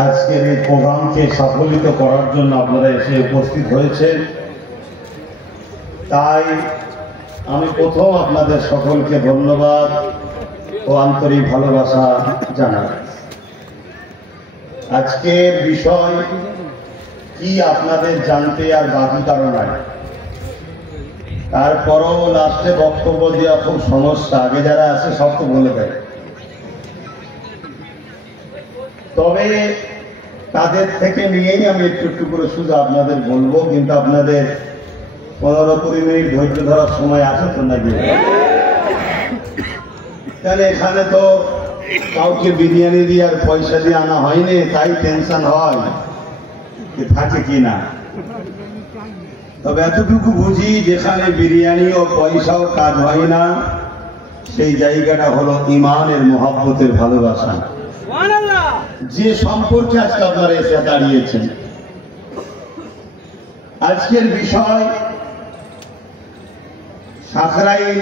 আজকের এই প্রোগ্রামকে সফলিত করার জন্য আপনারা এসে উপস্থিত হয়েছেন। তাই আমি প্রথম আপনাদের সকলকে ধন্যবাদ ও আন্তরিক ভালোবাসা জানাই। আজকের বিষয় কি আপনাদের জানতে আর বাকি কারণ নাই, তারপরও লাস্টে বক্তব্য দেওয়া খুব সমস্যা। আগে যারা আছে সব তো বলে দেয়, তবে তাদের থেকে নিয়েই আমি একটু একটু করে শুধু আপনাদের বলবো, কিন্তু আপনাদের 15-20 মিনিট ধৈর্য ধরার সময় আছে তো নাকি? তাহলে এখানে তো কাউকে বিরিয়ানি দিয়ে আর পয়সা দিয়ে আনা হয়নি, তাই টেনশন হয় যে থাকে কিনা। তবে এতটুকু বুঝি, যেখানে বিরিয়ানি ও পয়সাও কাজ হয় না, সেই জায়গাটা হলো ইমানের মহব্বতের ভালোবাসা, যে সম্পর্কে আজকে আপনারা এসে দাঁড়িয়েছেন। আজকের বিষয় সাকরাইল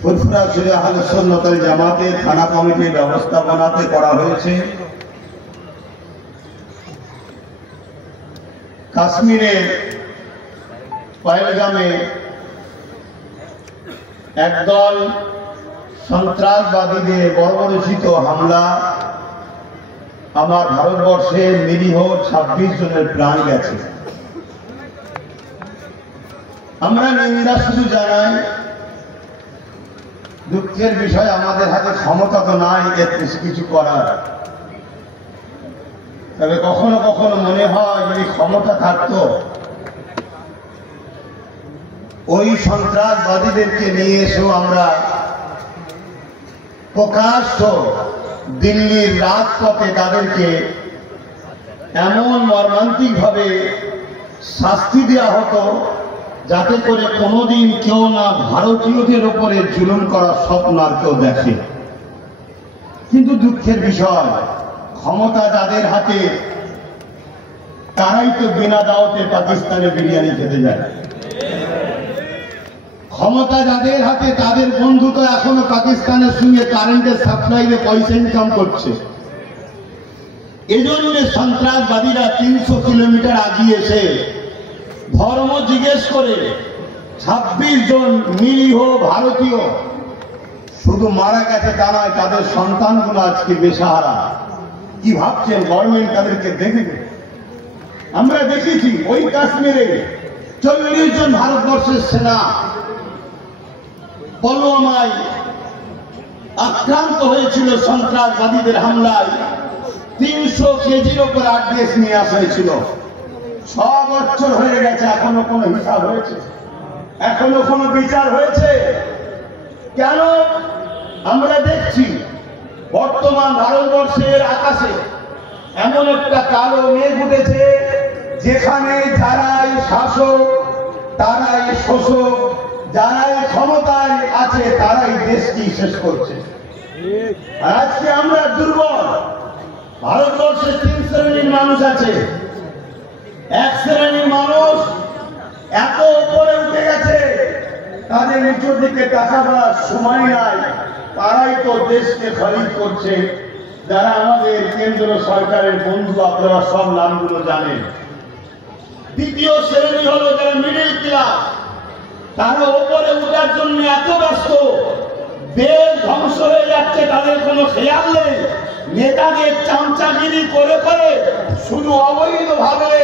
ফুরফুরা শরীফ আহলে সুন্নাত ওয়াল জামাতের থানা কমিটির ব্যবস্থাপনাতে করা হয়েছে কাশ্মীরের পহেলগামে একদল সন্ত্রাসবাদীদের বর্বরচিত হামলা। আমার ভারতবর্ষের নিরীহ 26 জনের প্রাণ গেছে। আমরা নিন্দা শুধু জানাই, দুঃখের বিষয় আমাদের হাতে ক্ষমতা তো নাই এর কিছু করার। তবে কখনো কখনো মনে হয় যদি ক্ষমতা থাকতো, ওই সন্ত্রাসবাদীদেরকে নিয়ে এসেও আমরা প্রকাশ্য দিল্লির রাজপথে তাদেরকে এমন মর্মান্তিক ভাবে শাস্তি দেওয়া হতো, যাতে করে কোনোদিন কেউ না ভারতীয়দের উপরে জুলুম করার স্বপ্ন আর কেউ দেখে। কিন্তু দুঃখের বিষয়, ক্ষমতা যাদের হাতে, তারাই তো বিনা দাওয়াতে পাকিস্তানে বিরিয়ানি খেতে যায়। ক্ষমতা যাদের হাতে, তাদের বন্ধু তো এখনো পাকিস্তানের সঙ্গে কারেন্টের সাপ্লাইয়ে পয়সা ইনকাম করছে। এজন্য সন্ত্রাসবাদীরা 300 কিলোমিটার আগিয়ে এসে ধর্ম জিজ্ঞেস করে 26 জন নিরীহ ভারতীয় শুধু মারা গেছে তা নয়, তাদের সন্তানগুলো আজকে বেসাহারা। কি ভাবছেন গভর্নমেন্ট তাদেরকে দেখবে? আমরা দেখেছি ওই কাশ্মীরে 40 জন ভারতবর্ষের সেনা পুলওয়ামায় আক্রান্ত হয়েছিল সন্ত্রাসবাদীদের হামলায়। 300 কেজির উপর আদেশ নিয়ে আসা হয়েছিল। 6 বছর হয়ে গেছে, এখনো কোনো হিসাব হয়েছে? এখনো কোনো বিচার হয়েছে? কেন? আমরা দেখছি বর্তমান ভারতবর্ষের আকাশে এমন একটা কালো মেঘ উঠেছে, যেখানে যারাই শাসক, তারাই শোষক, যারাই ক্ষমতায় আছে, তারাই দেশকে শেষ করছে। আজকে আমরা দুর্বল। ভারতবর্ষে 3 শ্রেণীর মানুষ আছে। এক শ্রেণীর মানুষ এত উপরে উঠে গেছে, তাদের নিচের দিকে তাকাবার সময় নাই। তারাই তো দেশকে খরিদ করছে, যারা আমাদের কেন্দ্র সরকারের বন্ধু। আপনারা সব নামগুলো জানেন। দ্বিতীয় শ্রেণী হলো যারা মিডিল ক্লাস। তারা উপরে উঠার জন্য এত ব্যস্ত, দেশ ধ্বংস হয়ে যাচ্ছে, তাদের কোনো খেয়াল নেই। নেতাদের চামচাগিরি করে করে শুধু অবৈধভাবে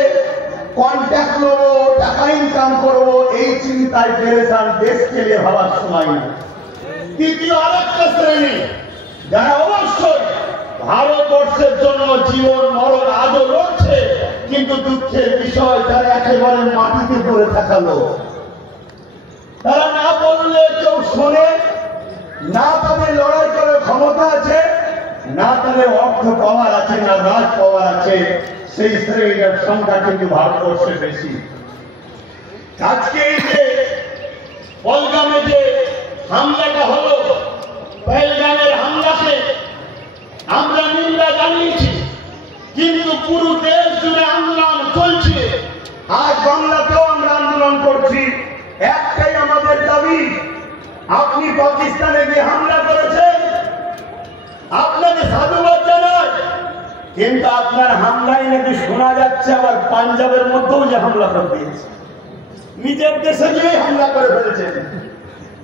কন্ট্যাক্ট নেবো, টাকা ইনকাম করবো, এই চিন্তায় পেরেছেন। দেশকে নিয়ে ভাবার সময় না। তৃতীয় আরেকটা শ্রেণী, যারা অবশ্যই ভারতবর্ষের জন্য জীবন মরণ আজও লড়ছে, কিন্তু দুঃখের বিষয় তারা একেবারে মাটিতে পড়ে থাকালো। তারা না বললে কেউ শোনে না, তাদের লড়াই করে ক্ষমতা আছে, না তাদের অর্থ পাওয়ার আছে, না রাজ পাওয়ার আছে। সেই শ্রেণীর সংখ্যা কিন্তু ভারতবর্ষে বেশি। আজকে এই যে পহেলগামে যে হামলাটা হলো, পহেলগামের হামলাকে আমরা নিন্দা জানিয়েছি, কিন্তু পুরো দেশ জুড়ে আন্দোলন চলছে। আজ বাংলাতেও আমরা আন্দোলন করছি। একটাই আমাদের দাবি, আপনি পাকিস্তানে গিয়ে হামলা করেছেন, আপনাকে সাধুবাদ জানাই। কিন্তু আপনার হামলায় নাকি শোনা যাচ্ছে আবার পাঞ্জাবের মধ্যেও যে হামলা হয়েছে, নিজের দেশে গিয়ে হামলা করে ফেলেছেন।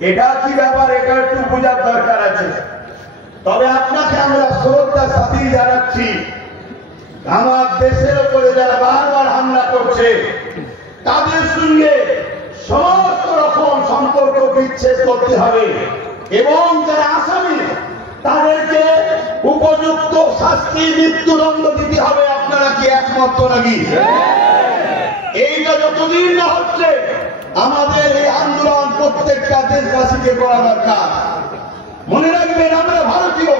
এটা কি ব্যাপার, এটা একটু বোঝার দরকার আছে। তবে আপনাকে আমরা শ্রদ্ধা সাথী জানাচ্ছি, আমার দেশের উপরে যারা বারবার হামলা করছে তাদের সঙ্গে সমস্ত রকম সম্পর্ক বিচ্ছেদ করতে হবে এবং যারা আসামি তাদেরকে উপযুক্ত শাস্তি, মৃত্যুদণ্ড দিতে হবে। আপনারা কি একমত নাকি? এইটা যতদিন না হচ্ছে আমাদের এই আন্দোলন প্রত্যেকটা দেশবাসীকে করা দরকার। মনে রাখবেন, আমরা ভারতীয়,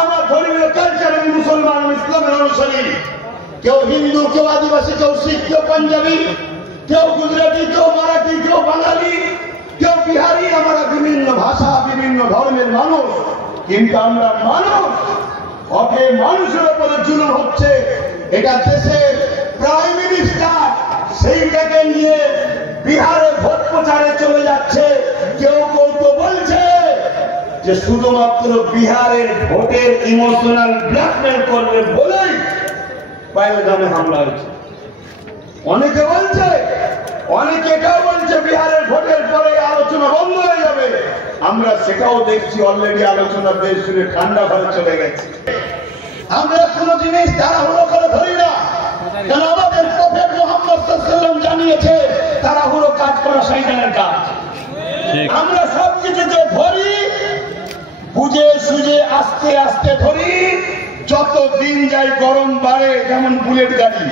আমরা ধর্মীয় কালচারে মুসলমান, ইসলামের অনুসারী। কেউ হিন্দু, কেউ আদিবাসী, কেউ শিখ, কেউ পাঞ্জাবি, কেউ গুজরাটি, কেউ মারাঠি, কেউ বাঙালি, কেউ বিহারি। আমরা বিভিন্ন ভাষা, বিভিন্ন ধর্মের মানুষ, কিন্তু আমরা মানুষ। অথে মানুষের উপরে জুলুম হচ্ছে। এটা দেশের প্রাইম মিনিস্টার সেইটাকে নিয়ে বিহারে ভোট প্রচারে চলে যাচ্ছে। কেউ কেউ তো বলছে যে শুধুমাত্র বিহারের ভোটের ইমোশনাল ব্ল্যাকমেল করবে বলেই পহেলগামে হামলা হয়েছে। অনেকে বলছে, অনেকে এটাও বলছে বিহারের ভোটের পরে আলোচনা বন্ধ হয়ে যাবে। আমরা সেটাও দেখছি, অলরেডি আলোচনা দেশ জুড়ে ঠান্ডা ঘরে চলে গেছে। আমরা কোন জিনিস তাড়াহুড়ো করে ধরি না, কারণ আমাদের প্রফেট মুহাম্মদ সাল্লাল্লাহু আলাইহি ওয়াসাল্লাম জানিয়েছে তাড়াহুড়ো কাজ করা শয়তানের কাজ। আমরা সবকিছুকে ধরি বুঝে সুঝে, আস্তে আস্তে ধরি। যত দিন যায় গরম বাড়ে, যেমন বুলেট গাড়ি।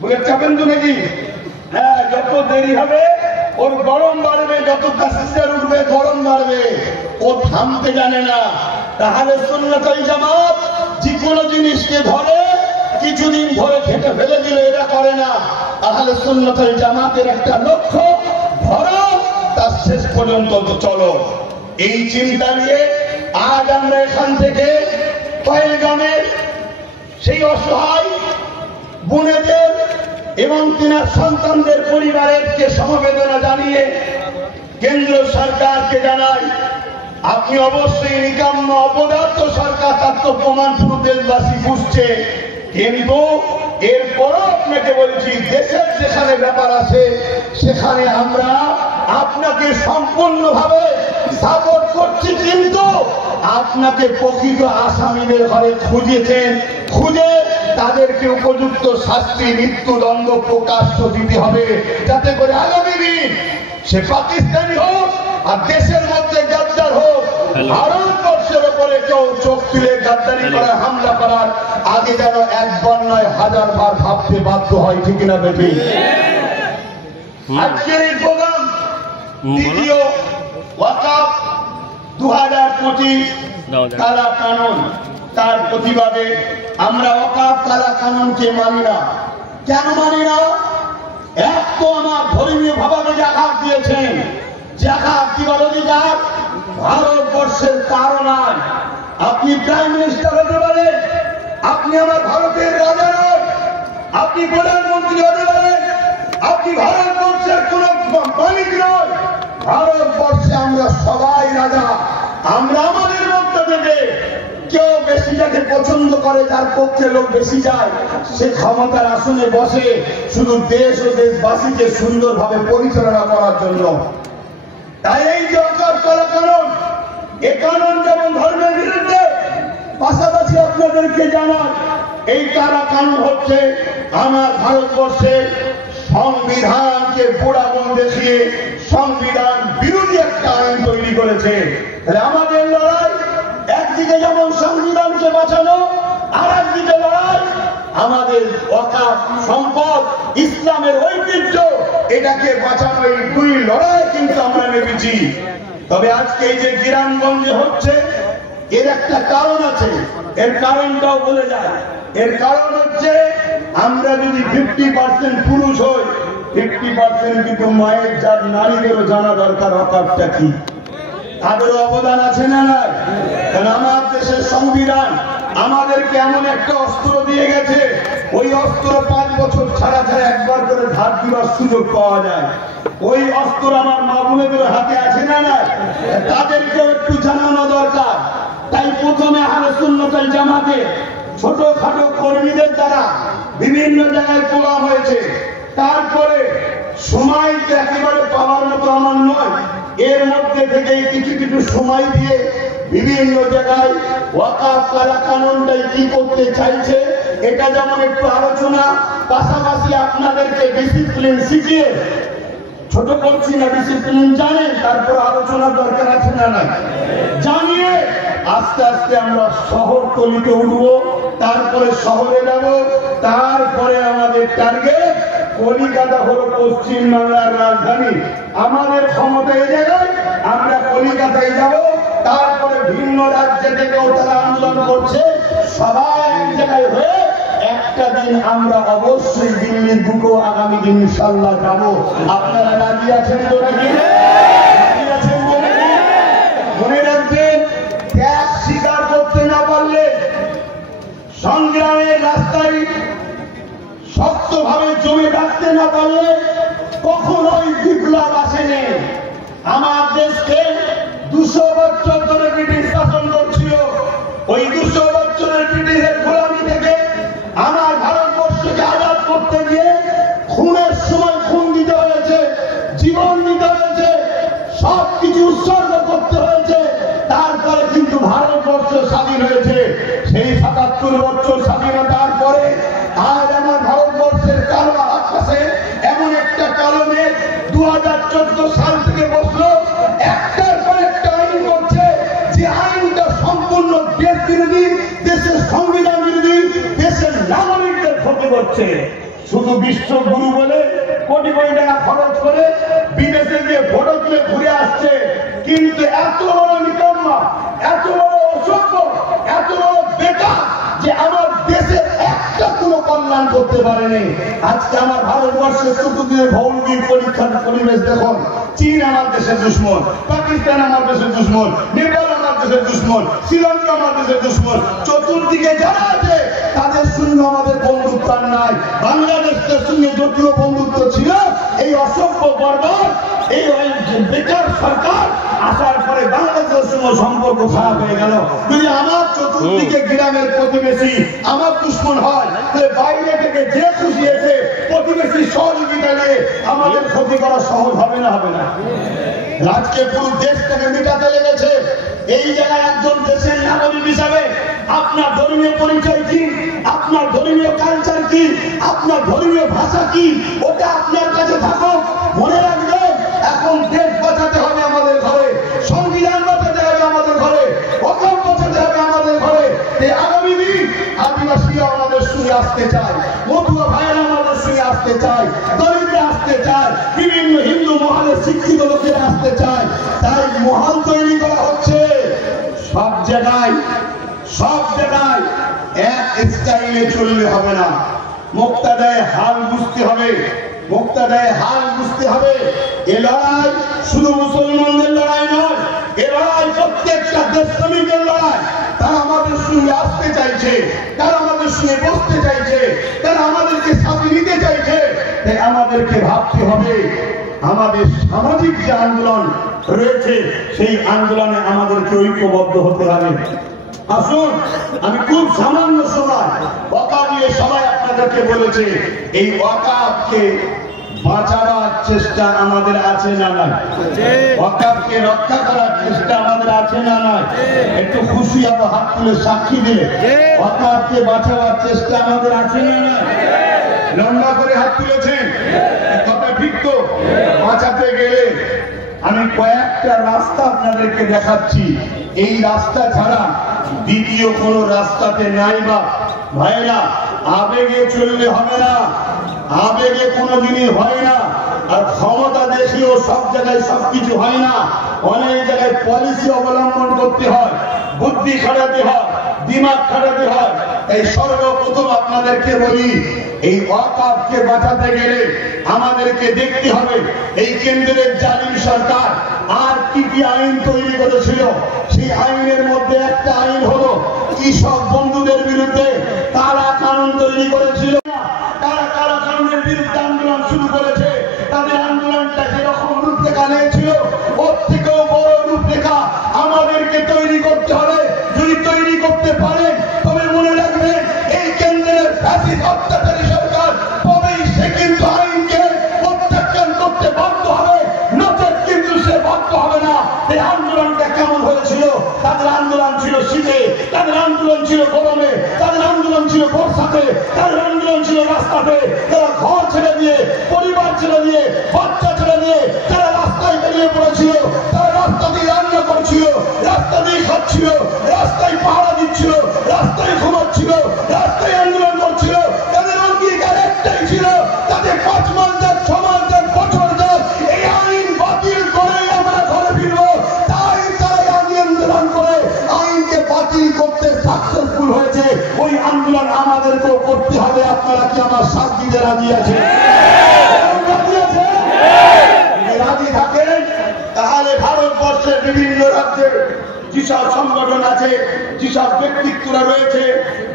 বুলেট চাপেন তো নাকি? হ্যাঁ, যত দেরি হবে ওর গরম বাড়বে, যত প্যাসেঞ্জার উঠবে গরম বাড়বে। ও থামতে জানে না। তাহলে সুন্নাতুল জামাত যে কোনো জিনিসকে ধরে কিছুদিন ধরে খেটে ফেলে দিলে এটা করে না। তাহলে সুন্নাতুল জামাতের একটা লক্ষ্য, ধরো তার শেষ পর্যন্ত চলো। এই চিন্তা নিয়ে আজ আমরা এখান থেকে পহেলগামের সেই অসহায় বোনেদের এবং তিনার সন্তানদের পরিবারকে সমবেদনা জানিয়ে কেন্দ্র সরকারকে জানাই, আপনি অবশ্যই নিকাম্য অপদার্থ সরকার, তার তো প্রমাণ পুরো দেশবাসী বুঝছে। কিন্তু এরপরও আপনাকে বলছি, দেশের যেখানে ব্যাপার আছে সেখানে আমরা আপনাকে সম্পূর্ণভাবে সাপোর্ট করছি। কিন্তু আপনাকে প্রকৃত আসামিদের ঘরে খুঁজেছেন, খুঁজে তাদেরকে উপযুক্ত শাস্তি, মৃত্যুদণ্ড প্রকাশ্য দিতে হবে, যাতে করে আগামী দিন সে পাকিস্তানি হোক আর দেশের মধ্যে গাদ্দার হোক, ভারতবর্ষের উপরে কেউ চোখ তুলে গাদ্দারি করা, হামলা করার আগে যেন একবার নয় 1000 বার ভাবতে বাধ্য হয়। ঠিক না বেটি? আজকের এই প্রোগ্রাম দ্বিতীয় ওয়াকফ 2025 কালা কানুন, তার প্রতিবাদে আমরা ওয়াকফ কালা কানুনকে মানি না। কেন মানি না? এক তো আমার ধর্মীয় ভাবাকে আঘাত দিয়েছেন, যে আঘাত দিবার অধিকার ভারতবর্ষের কারো নয়। আপনি প্রাইম মিনিস্টার হতে পারেন, আপনি আমার ভারতের রাজা নয়, আপনি প্রধানমন্ত্রী হতে পারেন, আপনি ভারতবর্ষের কোন মালিক নয়। ভারতবর্ষে আমরা সবাই রাজা। আমরা আমাদের মধ্যে থেকে কেউ বেশি যাকে পছন্দ করে, যার পক্ষে লোক বেশি যায়, সে ক্ষমতার আসনে বসে শুধু দেশ ও দেশবাসীকে সুন্দরভাবে পরিচালনা করার জন্য। তাই এই যে ওয়াকফ কালা কানুন, এই কানুন যেমন ধর্মের বিরুদ্ধে, পাশাপাশি আপনাদেরকে জানান এই কালা কানুন হচ্ছে আমার ভারতবর্ষের সংবিধানকে পোড়াবন দেখিয়ে সংবিধান বিরোধী একটা আইন তৈরি করেছে। তাহলে আমাদের লড়াই একদিকে যেমন সংবিধানকে বাঁচানো, আর একদিকে লড়াই আমাদের ওয়াকফ সম্পদ, ইসলামের ঐতিহ্য, এটাকে বাঁচানো। এই দুই লড়াই কিন্তু আমরা নেমেছি। তবে আজকে এই যে গ্রামগঞ্জে হচ্ছে, এর একটা কারণ আছে। এর কারণটাও বলে যায়। এর কারণ হচ্ছে আমরা যদি 50% পুরুষ হই, 50% কিন্তু মায়ের, যার নারীদেরও জানা দরকার ওয়াকফটা কি, তাদেরও অবদান আছে না নাই? কারণ আমার দেশের সংবিধান আমাদেরকে এমন একটা অস্ত্র দিয়ে গেছে, ওই অস্ত্র 5 বছর ছাড়া ছাড়া একবার করে ধার দিবার সুযোগ পাওয়া যায়। ওই অস্ত্র আমার মা বোনেদের হাতে আছে না নাই? তাদেরকেও একটু জানানো দরকার। তাই প্রথমে আহলে সুন্নাত ওয়াল জামাতে ছোটখাটো কর্মীদের দ্বারা বিভিন্ন জায়গায় তোলা হয়েছে। তারপরে সময় তো একেবারে পাওয়ার মতো আমার নয়, এর মধ্যে থেকে কিছু কিছু সময় দিয়ে বিভিন্ন জায়গায় ওয়াকাফ কানুনটাই কি করতে চাইছে এটা যেমন একটু আলোচনা, পাশাপাশি আপনাদেরকে ডিসিপ্লিন শিখিয়ে, ছোট করছি না, ডিসিপ্লিন জানেন, তারপর আলোচনার দরকার আছে না না, জানিয়ে আস্তে আস্তে আমরা শহর তলিতে উঠবো, তারপরে শহরে যাব, তারপরে আমাদের টার্গেট কলিকাতা হলো পশ্চিম বাংলার রাজধানী। আমাদের ক্ষমতা এই জায়গায়, আমরা কলিকাতায় যাব, তারপরে ভিন্ন রাজ্য থেকেও তারা আন্দোলন করছে, সবাই এক জায়গায় হয়ে একটা দিন আমরা অবশ্যই দিল্লির দুটো আগামী দিন ইনশাল্লাহ যাব। আপনারা রাজি আছেন তো নাকি? রাজি আছেন তো নাকি? মনে রাখবেন, ত্যাগ স্বীকার করতে না পারলে, সংগ্রামের রাস্তায় শক্তভাবে জমে থাকতে না পারলে কখনোই বিপ্লব আসেনি। আমার দেশকে 200 বছর ধরে ব্রিটিশ শাসন করছিল। ওই 200 বছরের ব্রিটিশের গোলামি থেকে আমার ভারতবর্ষকে আজাদ করতে গিয়ে খুনের সময় খুন দিতে হয়েছে, জীবন দিতে হয়েছে, সবকিছু উৎসর্গ করতে হয়েছে, তারপরে কিন্তু ভারতবর্ষ স্বাধীন হয়েছে। সেই 77 বছর স্বাধীনতার পরে আজ আমার ভারতবর্ষের কালো আকাশে এমন একটা কালো মেঘ 2014 সাল থেকে বসলো, একটার পর একটা আইন করছে, যে আইনটা সম্পূর্ণ দেশ বিরোধী, দেশের সংবিধান বিরোধী, দেশের নাগরিকদের ক্ষতি করছে। শুধু বিশ্বগুরু বলে কোটি কোটি টাকা খরচ করে বিদেশে গিয়ে ফটো তুলে ঘুরে আসছে, কিন্তু এত বড় নিকম্মা, এত বড় অসভ্য, এত বড় বেকার যে আমার দেশের একটা কোনো কল্যাণ করতে পারেনি। আজকে আমার ভারতবর্ষের চতুর্দিকে ভৌগোলিক পরীক্ষার পরিবেশ দেখুন, চীন আমার দেশের দুশ্মন, পাকিস্তান আমার দেশের দুশ্মন, নেপাল আমার দেশের দুশ্মন, শ্রীলঙ্কা আমার দেশের দুশ্মন, চতুর্দিকে যারা আছে তাদের সঙ্গে আমাদের বন্ধুত্ব নাই। বাংলাদেশের সঙ্গে যদিও বন্ধুত্ব ছিল, এই অসভ্য বর্বর এই বেকার সরকার আসার পরে বাংলাদেশের সঙ্গে সম্পর্ক খারাপ হয়ে গেল। যদি আমার চতুর্দিকে গ্রামের প্রতিবেশী আমার দুশ্মন হয়, তাহলে বাইরে থেকে যে খুশি এসে প্রতিবেশী সহযোগিতা নিয়ে আমাদের ক্ষতি করা সহজ হবে না? হবে না। আজকে পুরো দেশটাকে মিটাতে লেগেছে। এই জায়গায় একজন দেশের নাগরিক হিসাবে আপনার ধর্মীয় পরিচয় কি, আপনার ধর্মীয় কালচার কি, আপনার ধর্মীয় ভাষা কি, ওটা আপনার কাছে থাকুক। মনে রাখবেন, এখন দেশ বাঁচাতে হবে আমাদের ঘরে, সংবিধান বাঁচাতে হবে আমাদের ঘরে, ওয়াকাফ বাঁচাতে হবে আমাদের ঘরে। এই আগামী দিন আদিবাসীরা আমাদের সঙ্গে আসতে চায়, মতুয়া ভাইয়েরা আমাদের সঙ্গে আসতে চায়, দলিতরা আসতে চায়, বিভিন্ন হিন্দু মহলের শিক্ষিত লোকেরা আসতে চায়। তাই মহল তৈরি করা হচ্ছে সব জায়গায়, সব জায়গায় এক স্টাইলে চললে হবে না। মুক্তাদায় হাল বুঝতে হবে, মুক্তাদায় হাল বুঝতে হবে। এ লড়াই শুধু মুসলমানদের লড়াই নয়, এ লড়াই প্রত্যেকটা দেশপ্রেমিকের লড়াই। তারা আমাদের সঙ্গে আসতে চাইছে, তারা আমাদের সঙ্গে বসতে চাইছে, তারা আমাদেরকে সাথে নিতে চাইছে। তাই আমাদেরকে ভাবতে হবে, আমাদের সামাজিক যে আন্দোলন রয়েছে সেই আন্দোলনে আমাদেরকে ঐক্যবদ্ধ হতে হবে। আসুন, আমি খুব সামান্য সময় ওয়াকাফ নিয়ে সবাই আপনাদেরকে বলেছে, এই ওয়াকাফকে বাঁচাবার চেষ্টা আমাদের আছে না নাই? ওয়াকাফকে রক্ষা করার চেষ্টা আমাদের আছে না নাই? একটু খুশি হবো হাত তুলে সাক্ষী দিলে। ওয়াকাফকে বাঁচাবার চেষ্টা আমাদের আছে না নাই? লম্বা করে হাত তুলেছেন, কথা ঠিক তো? বাঁচাতে গেলে আমি কয়েকটা রাস্তা আপনাদেরকে দেখাচ্ছি। এই রাস্তা ছাড়া দ্বিতীয় কোনো রাস্তাতে নাই। বা ভাইরা, আবেগে চললে হবে না, আবেগে কোনো জিনিস হয় না। আর ক্ষমতা দেখিয়েও সব জায়গায় সবকিছু হয় না। অনেক জায়গায় পলিসি অবলম্বন করতে হয়, বুদ্ধি খাটাতে হয়, দিমাগ খাটাতে হয়। এই সর্বপ্রথম আপনাদেরকে বলি, এই ওয়াকাফকে বাঁচাতে গেলে আমাদেরকে দেখতে হবে এই কেন্দ্রের জালিম সরকার আর কি কি আইন তৈরি করেছিল। সেই আইনের মধ্যে একটা আইন হলো কৃষক বন্ধুদের বিরুদ্ধে কারা কানুন তৈরি করেছিল। তারা কারা কানুনের বিরুদ্ধে আন্দোলন শুরু করেছে। তাদের আন্দোলনটা যেরকম রূপরেখা নিয়েছিল, ওর থেকেও বড় রূপরেখা আমাদেরকে তৈরি করতে হবে। যদি তৈরি করতে পারে তবে মনে রাখবেন ফ্যাসিস্ট অত্যাচারী সরকার তবেই সে কিন্তু আইনকে প্রত্যাখ্যান করতে বাধ্য হবে, নচেত কিন্তু সে বাধ্য হবে না। এই আন্দোলনটা কেমন হয়েছিল? তাদের আন্দোলন ছিল শীতে, তাদের আন্দোলন ছিল গরমে, তাদের আন্দোলন ছিল বর্ষাতে, তাদের আন্দোলন ছিল রাস্তাতে। তারা ঘর ছেড়ে দিয়ে, পরিবার ছেড়ে দিয়ে, বাচ্চা ছেড়ে দিয়ে তারা রাস্তায় বেরিয়ে পড়েছিল। তারা রাস্তা দিয়ে রান্না করছিল, রাস্তা দিয়ে খাচ্ছিল, রাস্তায় পাহারা দিচ্ছিল, রাস্তায় ঘুমাচ্ছিল, রাস্তায় আন্দোলন করছিল। তাদের অঙ্গীকার একটাই ছিল, তাদের 5 মাস যাক, 6 মাস যাক, বছর যাক, এই আইন বাতিল করে আমরা ঘরে ফিরবো। তাই তারা আন্দোলন করে আইনকে বাতিল করতে সাকসেসফুল হয়েছে। ওই আন্দোলন আমাদেরকেও করতে হবে। আপনারা কি আমার সাথ দিতে রাজি আছেন? রাজি থাকেন তাহলে ভারতবর্ষের বিভিন্ন রাজ্যে যেসব সংগঠন আছে, যেসব ব্যক্তিত্বরা রয়েছে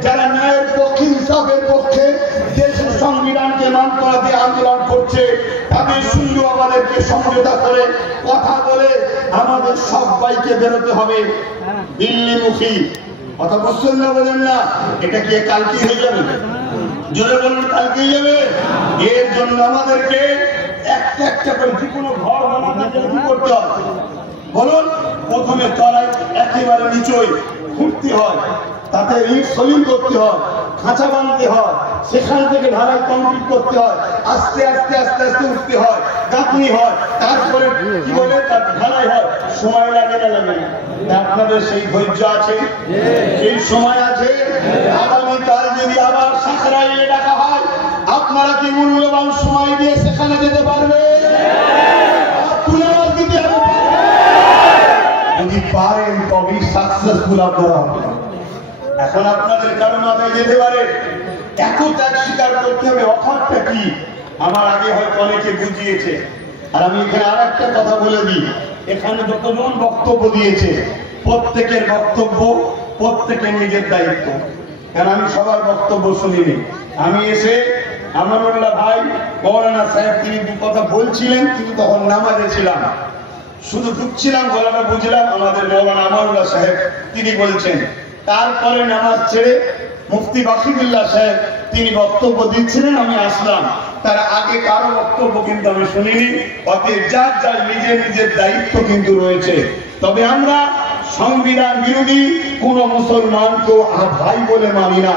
যারা ন্যায়ের পক্ষে, ইনসাফের পক্ষে, দেশের সংবিধানকে মানতে দিয়ে আন্দোলন করছে, তাদের সঙ্গে আমাদেরকে সমঝোতা করে কথা বলে আমাদের সবাইকে বেরোতে হবে দিল্লিমুখী। কথা বুঝছেন না? বলেন না? এটা কি কালকে হয়ে যাবে? জোরে বলুন, কালকেই যাবে। এর জন্য আমাদেরকে একটা একটা করে যে কোনো ঘর বানাতে কি করতে হবে বলুন? প্রথমে তলায় একেবারে নিচই খুঁড়তে হয়, তাতে ইট সলিড করতে হয়, খাঁচা বাঁধতে হয়, সেখান থেকে ঢালাই কমপ্লিট করতে হয়, আস্তে আস্তে আস্তে আস্তে উঠতে হয়, গাঁথনি হয়, তারপরে কি বলে তার ঢালাই হয়। সময় লাগে না? লাগে না? আপনাদের সেই ধৈর্য আছে? সেই সময় আছে? আগামীকাল যদি আবার সাকরাইলে ডাকা হয়, আপনারা কি মূল্যবান সময় দিয়ে সেখানে যেতে পারবে? যদি পারেন তবেই সাকসেসফুল আপনারা হবে। এখন আপনাদের কারো মাথায় যেতে পারে এত ত্যাগ স্বীকার করতে হবে, অফারটা কি? আমার আগে হয়তো অনেকে বুঝিয়েছে। আর আমি এখানে আর একটা কথা বলে দিই, এখানে যতজন বক্তব্য দিয়েছে প্রত্যেকের বক্তব্য প্রত্যেকের নিজের দায়িত্ব। কারণ আমি সবার বক্তব্য শুনিনি। আমি এসে আমানুল্লাহ ভাই মৌলানা সাহেব তিনি দু কথা বলছিলেন, কিন্তু তখন নামাজে ছিলাম, শুধু ঢুকছিলাম, গলাটা বুঝলাম আমাদের মৌলানা আমানুল্লাহ সাহেব তিনি বলছেন। তারপরে নামাজ ছেড়ে মুফতি বাকিবুল্লাহ সাহেব তিনি বক্তব্য দিচ্ছিলেন, আমি আসলাম। তার আগে কারো বক্তব্য কিন্তু আমি শুনিনি। অতএব যার যার নিজের নিজের দায়িত্ব কিন্তু রয়েছে। তবে আমরা সংবিধান বিরোধী কোন মুসলমানকে ভাই বলে মানি না।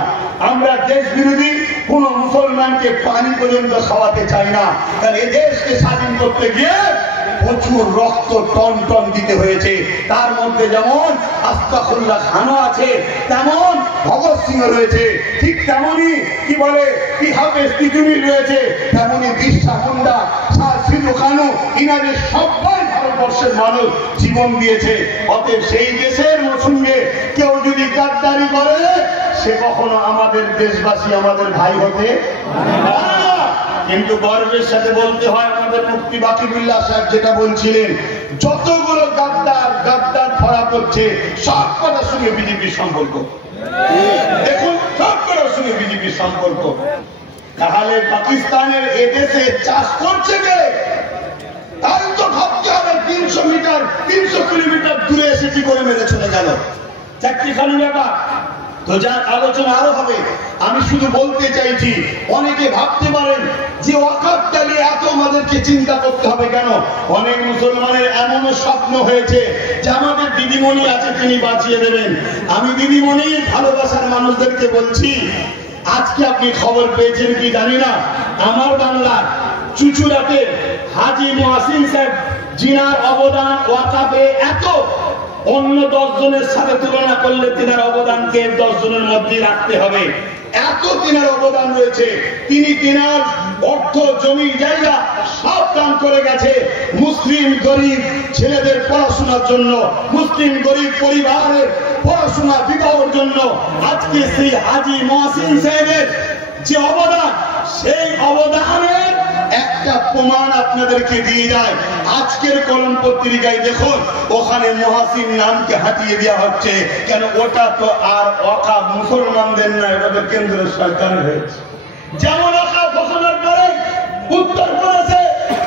আমরা দেশ বিরোধী কোন মুসলমানকে পানি পর্যন্ত খাওয়াতে চাই না। কারণ এই দেশকে স্বাধীন করতে গিয়ে প্রচুর রক্ত টন টন দিতে হয়েছে। তার মধ্যে যেমন আস্তাকুল্লাহ খানও আছে, তেমন ভগৎ সিং রয়েছে, ঠিক তেমনি কি বলে হাফেজ তিতুমির রয়েছে, তেমনি বিরসা মুন্ডা, স্যার সিধু কানু, ইনাদের সবাই ভারতবর্ষের মানুষ জীবন দিয়েছে। অতএব সেই দেশের সঙ্গে কেউ যদি গাদ্দারি করে সে কখনো আমাদের দেশবাসী, আমাদের ভাই হতে পারে না। কিন্তু গর্বের সাথে বলতে হয়, আমাদের মুফতি বাকিবুল্লাহ সাহেব যেটা বলছিলেন, যতগুলো গাদ্দার গাদ্দার ধরা পড়ছে সব কটার সঙ্গে বিজেপির সম্পর্ক। দেখুন, সব কটার সঙ্গে বিজেপির সম্পর্ক। তাহলে পাকিস্তানের এদেশে চাষ করছে কে? তাই তো ভাবতে হবে 300 মিটার 300 কিলোমিটার দূরে এসে কি করে মেরে চলে গেল। চাকরিখানি ব্যাপার তো, যার আলোচনা আরো হবে। আমি শুধু বলতে চাইছি, অনেকে ভাবতে পারেন যে ওয়াকাফটা নিয়ে এত আমাদেরকে চিন্তা করতে হবে কেন? অনেক মুসলমানের এমনও স্বপ্ন হয়েছে যে আমাদের দিদিমণি আছে, তিনি বাঁচিয়ে দেবেন। আমি দিদিমণির ভালোবাসার মানুষদেরকে বলছি, আজকে আপনি খবর পেয়েছেন কি জানি না, আমার বাংলার চুচুড়াতে হাজী মুহসিন সাহেব জিনার অবদান ওয়াকাফে এত, অন্য 10 জনের সাথে তুলনা করলে তিনার অবদানকে 10 জনের মধ্যে রাখতে হবে। এত তিনার অবদান রয়েছে। তিনি তিনার অর্থ, জমি, জায়গা সব দান করে গেছে মুসলিম গরিব ছেলেদের পড়াশোনার জন্য, মুসলিম গরিব পরিবারের পড়াশোনা বিবাহের জন্য। আজকে সেই হাজী মুহসিন সাহেবের যে অবদান, সেই অবদানের একটা প্রমাণ আপনাদেরকে দিয়ে যায়। আজকের কলম পত্রিকায় দেখুন, ওখানে মুহসিন নামকে হাটিয়ে দেওয়া হচ্ছে। কেন? ওটা তো আর ওয়াকাফ মুসলমানদের না, এটা তো কেন্দ্র সরকারের হয়েছে। যেমন ওয়াকাফ ঘোষণার পরে উত্তরপ্রদেশে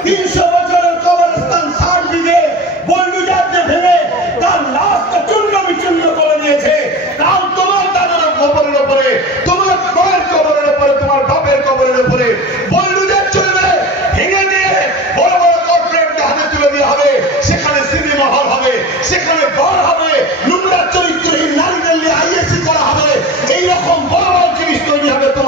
300 বছরের কবরস্থান 60 বিঘে বুলডোজারকে ভেঙে তার লাশকে চূর্ণ বিচূর্ণ করে দিয়েছে। কাল তোমার দাদার কবরের উপরে, তোমার মায়ের কবরের উপরে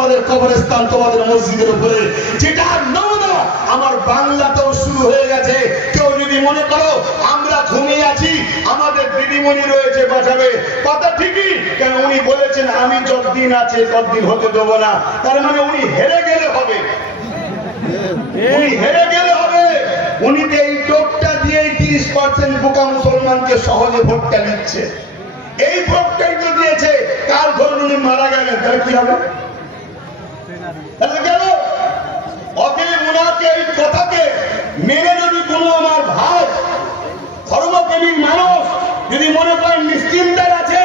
তোমাদের কবরস্থান, তোমাদের মসজিদের উপরে, যেটা নমুনা আমার বাংলাতেও শুরু হয়ে গেছে। কেউ যদি মনে করো আমরা ঘুমিয়ে আছি, আমাদের দিদিমণি রয়েছে বাঁচাবে, কথা ঠিকই, কেন উনি বলেছেন আমি যতদিন আছে ততদিন হতে দেবো না, তার মানে উনি হেরে গেলে হবে, উনি হেরে গেলে হবে। উনি তো এই টোপটা দিয়ে 30% বোকা মুসলমানকে সহজে ভোটটা নিচ্ছে, এই ভোটটাই তো দিয়েছে। কাল ধরুন উনি মারা গেলেন, তাহলে কি হবে? তাহলে গেল। অতএব উনাকে এই কথাকে মেনে যদি কোনো আমার ভাই ধর্মপ্রেমিক মানুষ যদি মনে করেন নিশ্চিন্তার আছে,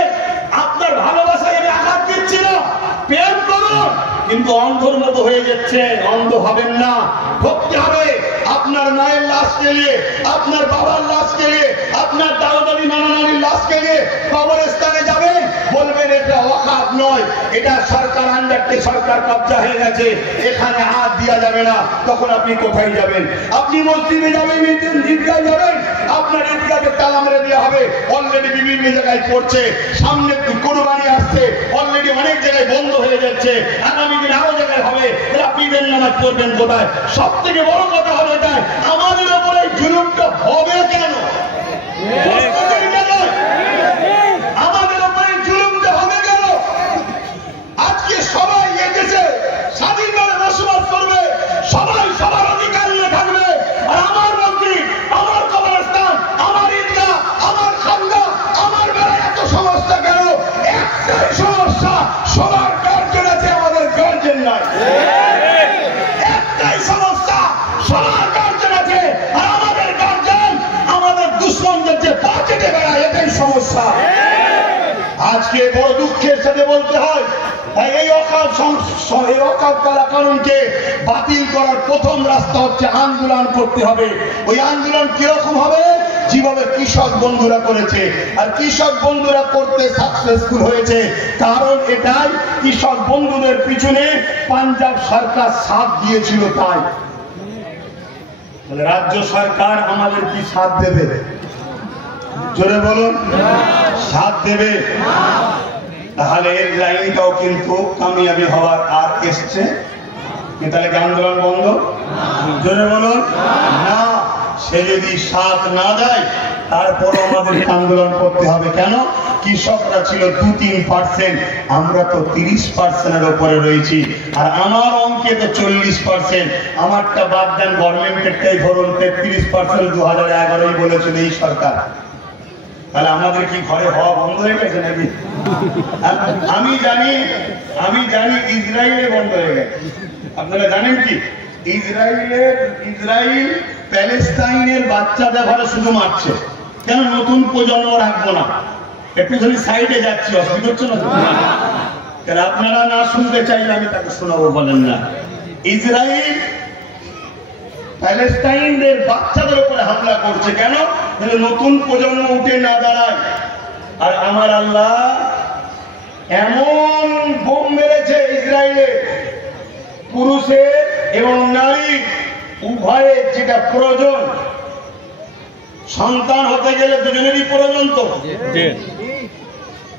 আপনার ভালোবাসায় আমি আঘাত দিচ্ছি না, প্রেম করুন, কিন্তু অন্ধর মতো হয়ে যাচ্ছে, অন্ধ হবেন না, ভক্তি হবে। আপনার মায়ের লাশকে নিয়ে, আপনার বাবার লাশকে নিয়ে, আপনার দাদা দাদি নানা নানির লাশকে নিয়ে কবরস্থানে যাবেন, বলবেন এটা ওয়াকফ নয়, এটা সরকার আন্ডারটে, সরকার কবজা হয়ে গেছে, এখানে হাত দেওয়া যাবে না। তখন আপনি কোথায় যাবেন? আপনি মসজিদে যাবেন, ঈদগাহ যাবেন, আপনার ঈদগাহকে তালা মেরে দেওয়া হবে, অলরেডি বিভিন্ন জায়গায় করছে, সামনে কুরবানি আসছে, অলরেডি অনেক জায়গায় বন্ধ হয়ে যাচ্ছে, আগামী দিন আরো জায়গায় হবে, আপনি ঈদের নামাজ পড়বেন কোথায়? সব থেকে বড় কথা হলো এটাই, আমাদের উপরে জুলুমটা হবে কেন? আমাদের উপরে জুলুমটা হবে কেন? আজকে সবাই এদেশে স্বাধীনভাবে বসবাস করবে, সবাই সবার অধিকার নিয়ে থাকবে, আর আমার মন্ত্রী, আমার কবরস্থান, আমার ঈদগাহ, আমার খানগাহ, আমার বেলায় এত সমস্যা কেন? একটাই সমস্যা, সবার গার্জেন আছে, আমাদের গার্জেন নাই। একটাই সমস্যা, সবার গার্জেন আছে, আর আমাদের গার্জেন আমাদের দুশ্মনদের যে পাচেটে বেড়ায়, এটাই সমস্যা। আজকে বড় দুঃখের সাথে বলতে হয়, এই ওয়াকফ কানুনকে বাতিল করার প্রথম রাস্তা হচ্ছে আন্দোলন করতে হবে। ওই আন্দোলন কিরকম হবে? যেভাবে কৃষক বন্ধুরা করেছে, আর কৃষক বন্ধুরা করতে সাকসেসফুল হয়েছে, কারণ এটাই কৃষক বন্ধুদের পিছনে পাঞ্জাব সরকার সাথ দিয়েছিল। তাই রাজ্য সরকার আমাদের কি সাথ দেবে? জোরে বলুন, সাথ দেবে? তাহলে এর লাইনটাও কিন্তু কামিয়াবি হওয়ার আর এসছে, তাহলে কি আন্দোলন বন্ধ? জোরে বলুন না। সে যদি সাথ না দেয় তারপর আমাদের আন্দোলন করতে হবে। কেন? কৃষকরা ছিল 2-3%, আমরা তো 30%-এর উপরে রয়েছি, আর আমার অঙ্কে তো 40%। আমারটা বাদ দেন, গভর্নমেন্টেরটাই ধরুন 33%, 2011 বলেছিল এই সরকার। তাহলে আমাদের কি ঘরে হওয়া বন্ধ হয়ে গেছে নাকি? আমি জানি ইসরায়েলে বন্ধ হয়ে গেছে। আপনারা জানেন কি? ইসরায়েল প্যালেস্টাইনের বাচ্চাদের ঘরে শুধু মারছে। কেন? নতুন প্রজন্ম রাখবো না। একটুখানি সাইডে যাচ্ছি, অসুবিধা হচ্ছে না? কেন আপনারা না শুনতে চাইলে আমি তাকে শোনাবো, বলেন না? ইসরায়েল প্যালেস্টাইনের বাচ্চাদের উপরে হামলা করছে। কেন? নতুন প্রজন্ম উঠে না দাঁড়ায়। আর আমার আল্লাহ এমন বোম মেরেছে ইসরায়েলে, পুরুষের এবং নারী উভয়ের যেটা প্রয়োজন, সন্তান হতে গেলে দুজনেরই প্রয়োজন, তো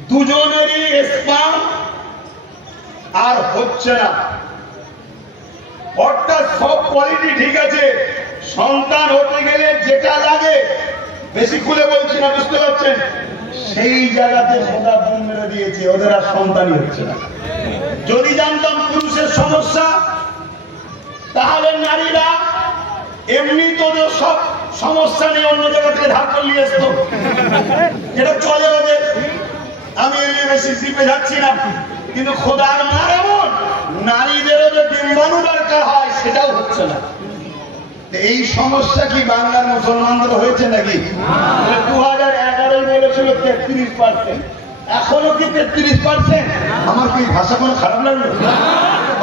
দুজনেরই স্পাম আর হচ্ছে না। অর্থাৎ সব কোয়ালিটি ঠিক আছে, সন্তান হতে গেলে যেটা লাগে, বেশি খুলে বলছি না, বুঝতে পারছেন? সেই জায়গাতে খোদা বোম মেরে দিয়েছে, ওদের আর সন্তানই হচ্ছে না। যদি জানতাম পুরুষের সমস্যা, তাহলে নারীরা এমনি তোদের সব সমস্যা নিয়ে অন্য জায়গা থেকে ধার করে নিয়ে আসতো, এটা চলে ওদের। আমি এ নিয়ে বেশি জিপে যাচ্ছি না, কিন্তু খোদার মার এমন, নারীদেরও যে ডিম্বাণু দরকার হয় সেটাও হচ্ছে না। এই সমস্যা কি বাংলার মুসলমানদের হয়েছে নাকি? 2011 বলেছিল 33%, এখনো কি 33%? আমার কি ভাষা কোনো খারাপ লাগলো?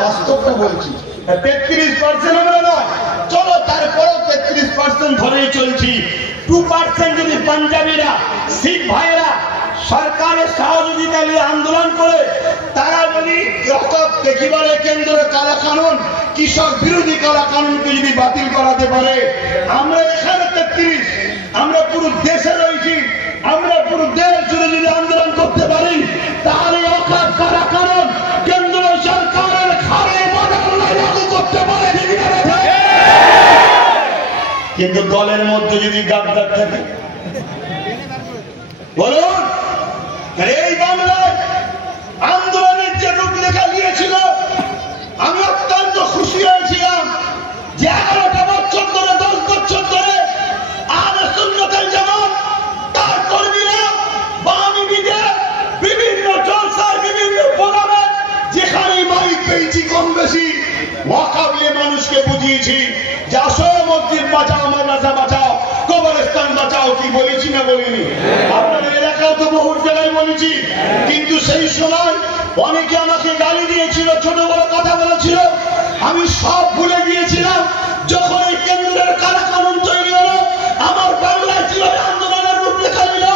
বাস্তবটা বলছি, 33% আমরা নয়, চলো তারপরেও 33% ধরেই চলছি। 2% যদি পাঞ্জাবিরা, শিখ ভাইয়েরা সরকারের সহযোগিতা নিয়ে আন্দোলন করে, তারা যদি দেখিবারে কেন্দ্রে কালা কানুন, কৃষক বিরোধী কালা কানুনকে যদি বাতিল করাতে পারে, আমরা এখানে 33, আমরা পুরো দেশে রয়েছি, আমরা পুরো দেশ জুড়ে যদি আন্দোলন করতে পারি, তাহলে কালা কানুন কেন্দ্র সরকারের কিন্তু দলের মধ্যে যদি গাদ্দার থাকে, বলুন এই বাংলায় আন্দোলনের যে রূপরেখা নিয়েছিল, আমি অত্যন্ত খুশি হয়েছিলাম যে 11টা বছর ধরে 10 বছর ধরে আহলে সুন্নাতুল জামাত তার কর্মীরা বামী মিডিয়া বিভিন্ন জলসায় বিভিন্ন প্রোগ্রামে যেখানে মাইক পেয়েছি কম বেশি ওয়াকাফ নিয়ে মানুষকে বুঝিয়েছি যে আসো মসজিদ বাঁচাও, মাদ্রাসা বাঁচাও, কবরস্থান বাঁচাও। কি বলেছি না বলিনি? আপনাদের এলাকাও তো বহু জায়গায় বলেছি। কিন্তু সেই সময় অনেকে আমাকে গালি দিয়েছিল, ছোট বড় কথা বলেছিল, আমি সব ভুলে গিয়েছিলাম। যখন এই কেন্দ্রের কারাকানুন তৈরি হলো, আমার বাংলায় ছিল আন্দোলনের রূপরেখা নিল,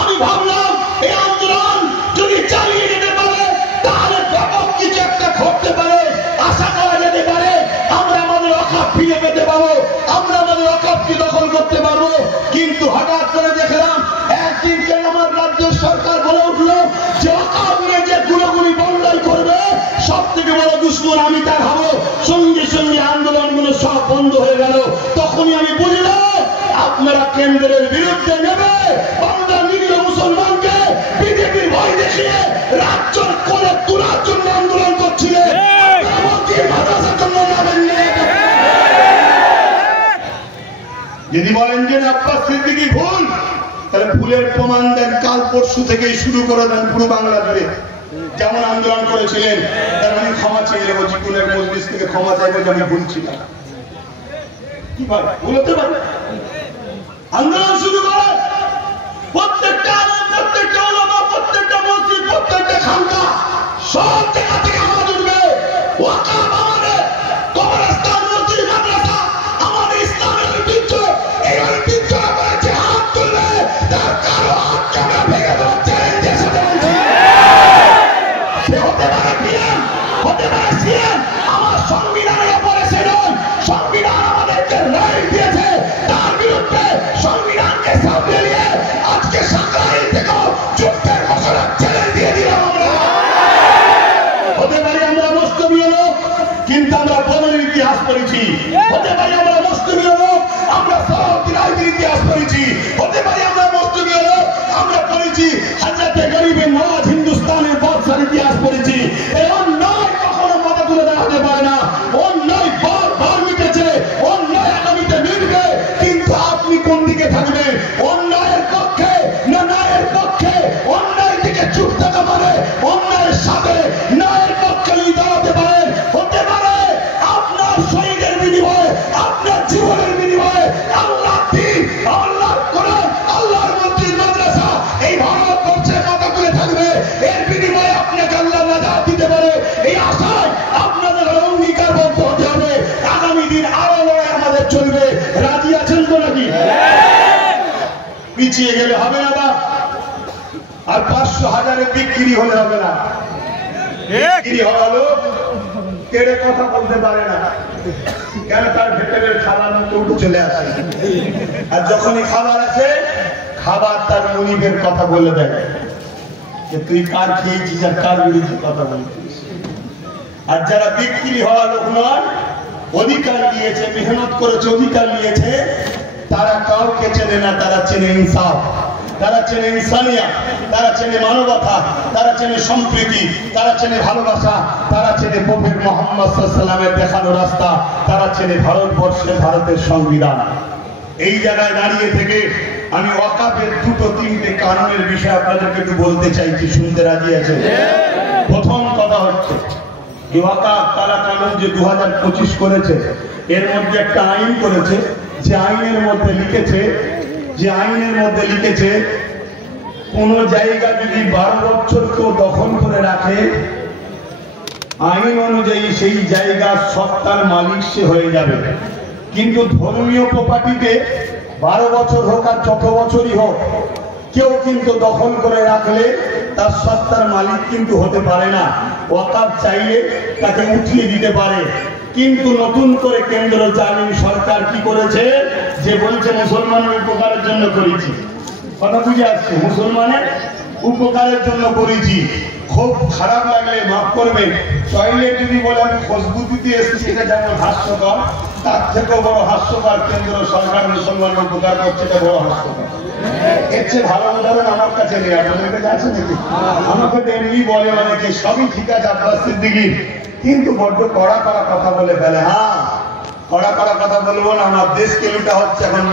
আমি ভাবলাম এই আন্দোলন যদি চালিয়ে যেতে পারে তাহলে ব্যাপক কিছু একটা ঘটতে পারে, আশা করা যেতে পারে আমরা আমাদের ওয়াকাফ ফিরে পেতে পারবো, আমরা আমাদের ওয়াকাফকে দখল করতে পারবো। কিন্তু হঠাৎ করে দেখলাম একদিনকে আমার রাজ্য সরকার বলে উঠলো যে ওয়াকাফ নিয়ে যে গুলোগুলি বন্ডাই করবে সব থেকে বড় দুশ্মন আমি তার হবো। সঙ্গে সঙ্গে আন্দোলনগুলো সব বন্ধ হয়ে গেল। তখনই আমি বুঝলাম আপনারা কেন্দ্রের বিরুদ্ধে নেবে বাংলার নিরীহ মুসলমানকে বিজেপির ভয় দেখিয়ে রাজ্যের কোলে তোলার জন্য আন্দোলন করছিলেন। যদি বলেন যে আব্বাস সিদ্দিকী ভুল, তাহলে ভুলের প্রমাণ দেন, কাল পরশু থেকেই শুরু করে দেন পুরো বাংলা জুড়ে যেমন আন্দোলন করেছিলেন। তার আমি ক্ষমা চেয়ে নেবো, জীবনের মজলিস থেকে ক্ষমা চাইবো যে আমি ভুলছি না। কি ভাই ভুল হতে পারে? আন্দোলন শুরু করে প্রত্যেকটা আলেম, প্রত্যেকটা উলামা, প্রত্যেকটা মসজিদ, প্রত্যেকটা খানকা সব জায়গা থেকে আওয়াজ উঠবে ওয়াকাফ আমাদের, কবরস্থান, মসজিদ, মাদ্রাসা আমাদের ইসলামের ঐতিহ্য। এই ঐতিহ্য আমরা যে হাত তুলবে তার কারো হাত আমরা ভেঙে দেওয়ার চ্যালেঞ্জ এসে যাচ্ছে। সে হতে পারে পিএম, হতে পারে সিএম, আমার সংবিধানের উপরে সে নয়। সংবিধান আমাদেরকে রাইট দিয়েছে, তার বিরুদ্ধে সংবিধানকে সামনে নিয়ে আজকে সরকারের থেকে যুদ্ধের ঘোষণা চ্যালেঞ্জ দিয়ে দিলাম আমরা। হতে পারি আমরা মুসলিম লোক, কিন্তু আমরা বদরের ইতিহাস পড়েছি। হতে পারি আমরা মুসলিম লোক, আমরা সালাউদ্দিনের ইতিহাস পড়েছি। হতে পারি আমরা মুসলিম লোক, আমরা পড়েছি হযরতে গরিবে নওয়াজ হিন্দুস্তানের বাদশার ইতিহাস পড়েছি। এই অন্যায় কখনো মাথা তুলে দাঁড়াতে পারে না। অন্যায় বারবার মিটেছে, অন্যায় আগামীতে মিটবে। কিন্তু আপনি কোন দিকে থাকবেন? অন্যায়ের পক্ষে না ন্যায়ের পক্ষে? অন্যায়ের দিকে চুপ থাকা মানে অন্যায়ের সাথে ন্যায়ের পক্ষে যদি দাঁড়াতে পারেন, হতে পারে আপনার শহীদের বিনিময়ে, আপনার জীবনের বিনিময়ে আল্লাহ দিন, আল্লাহর কোরআন, আল্লাহর মসজিদ, মাদ্রাসা এই ভারতবর্ষে মাথা তুলে থাকবে। এর বিনিময়ে আপনাকে আল্লাহ নাজাত দিতে পারে। এই আশায় আপনাদের অঙ্গীকারবদ্ধ হতে হবে। আগামী দিন আরো লড়াই আমাদের চলবে। রাজি আছেন তো নাকি? পিছিয়ে গেলে হবে না বা আর 500,000 বিক্রি হলে হবে না। বিক্রি হওয়া লোক কেড়ে কথা বলতে পারে না, কেন তার ভেতরের খাবার মতো উঠে চলে আসে। আর যখনই খাবার আছে, খাবার তার মনিবের কথা বলে দেয় যে তুই কার খেয়েছিস আর কার বিরুদ্ধে কথা বলছিস। আর যারা বিক্রি হওয়া লোক নয়, অধিকার নিয়েছে, মেহনত করেছে, অধিকার নিয়েছে, তারা কাউকে চেনে না। তারা চেনে ইনসাফ, তারা চেনে ইনসানিয়াত, তারা চেনে মানবতা, তারা চেনে সম্প্রীতি, তারা চেনে ভালোবাসা, তারা চেনে প্রফেট মুহাম্মদ সাল্লাল্লাহু আলাইহি ওয়াসাল্লামের দেখানো রাস্তা, তারা চেনে ভারতবর্ষের, ভারতের সংবিধান। এই জায়গায় দাঁড়িয়ে থেকে আমি ওয়াকাফের 2-3টে কারণের বিষয়ে আপনাদেরকে একটু বলতে চাইছি, শুনতে রাজি আছেন? প্রথম কথা হচ্ছে যে ওয়াকাফ তারা কানুন যে 2025 করেছে, এর মধ্যে একটা আইন করেছে, যে আইনের মধ্যে লিখেছে কোন জায়গা যদি 12 বছর কেউ দখল করে রাখে, আইন অনুযায়ী সেই জায়গা সত্তার মালিক সে হয়ে যাবে। কিন্তু ধর্মীয় প্রপার্টিতে 12 বছর হোক আর যত বছরই হোক, কেউ কিন্তু দখল করে রাখলে তার সত্তার মালিক কিন্তু হতে পারে না। ওয়াকাফ চাইলে তাকে উঠিয়ে দিতে পারে। কিন্তু নতুন করে কেন্দ্র জালিম সরকার কি করেছে, যে বলছে মুসলমানের উপকারের জন্য করেছি। কথা বুঝে আসছে? মুসলমানের উপকারের জন্য করেছি। খুব খারাপ লাগলে মাফ করবে, টয়লেট যদি বলে আমি খুশবু দিতে এসেছি, এটা যেমন হাস্যকর, তার থেকেও বড় হাস্যকর কেন্দ্র সরকার মুসলমানের উপকার করছে, এটা বড় হাস্যকর। এর চেয়ে ভালো উদাহরণ আমার কাছে নেই। আপনাদের কাছে আছে নাকি? আমাকে এমনি বলে অনেকে সবই ঠিক আছে আব্বাস সিদ্দিকী, কিন্তু বড্ড কড়া কড়া কথা বলে ফেলে। হ্যাঁ, কড়া কড়া কথা বলবো না। আমার দেশকে লুটা হচ্ছে, এখন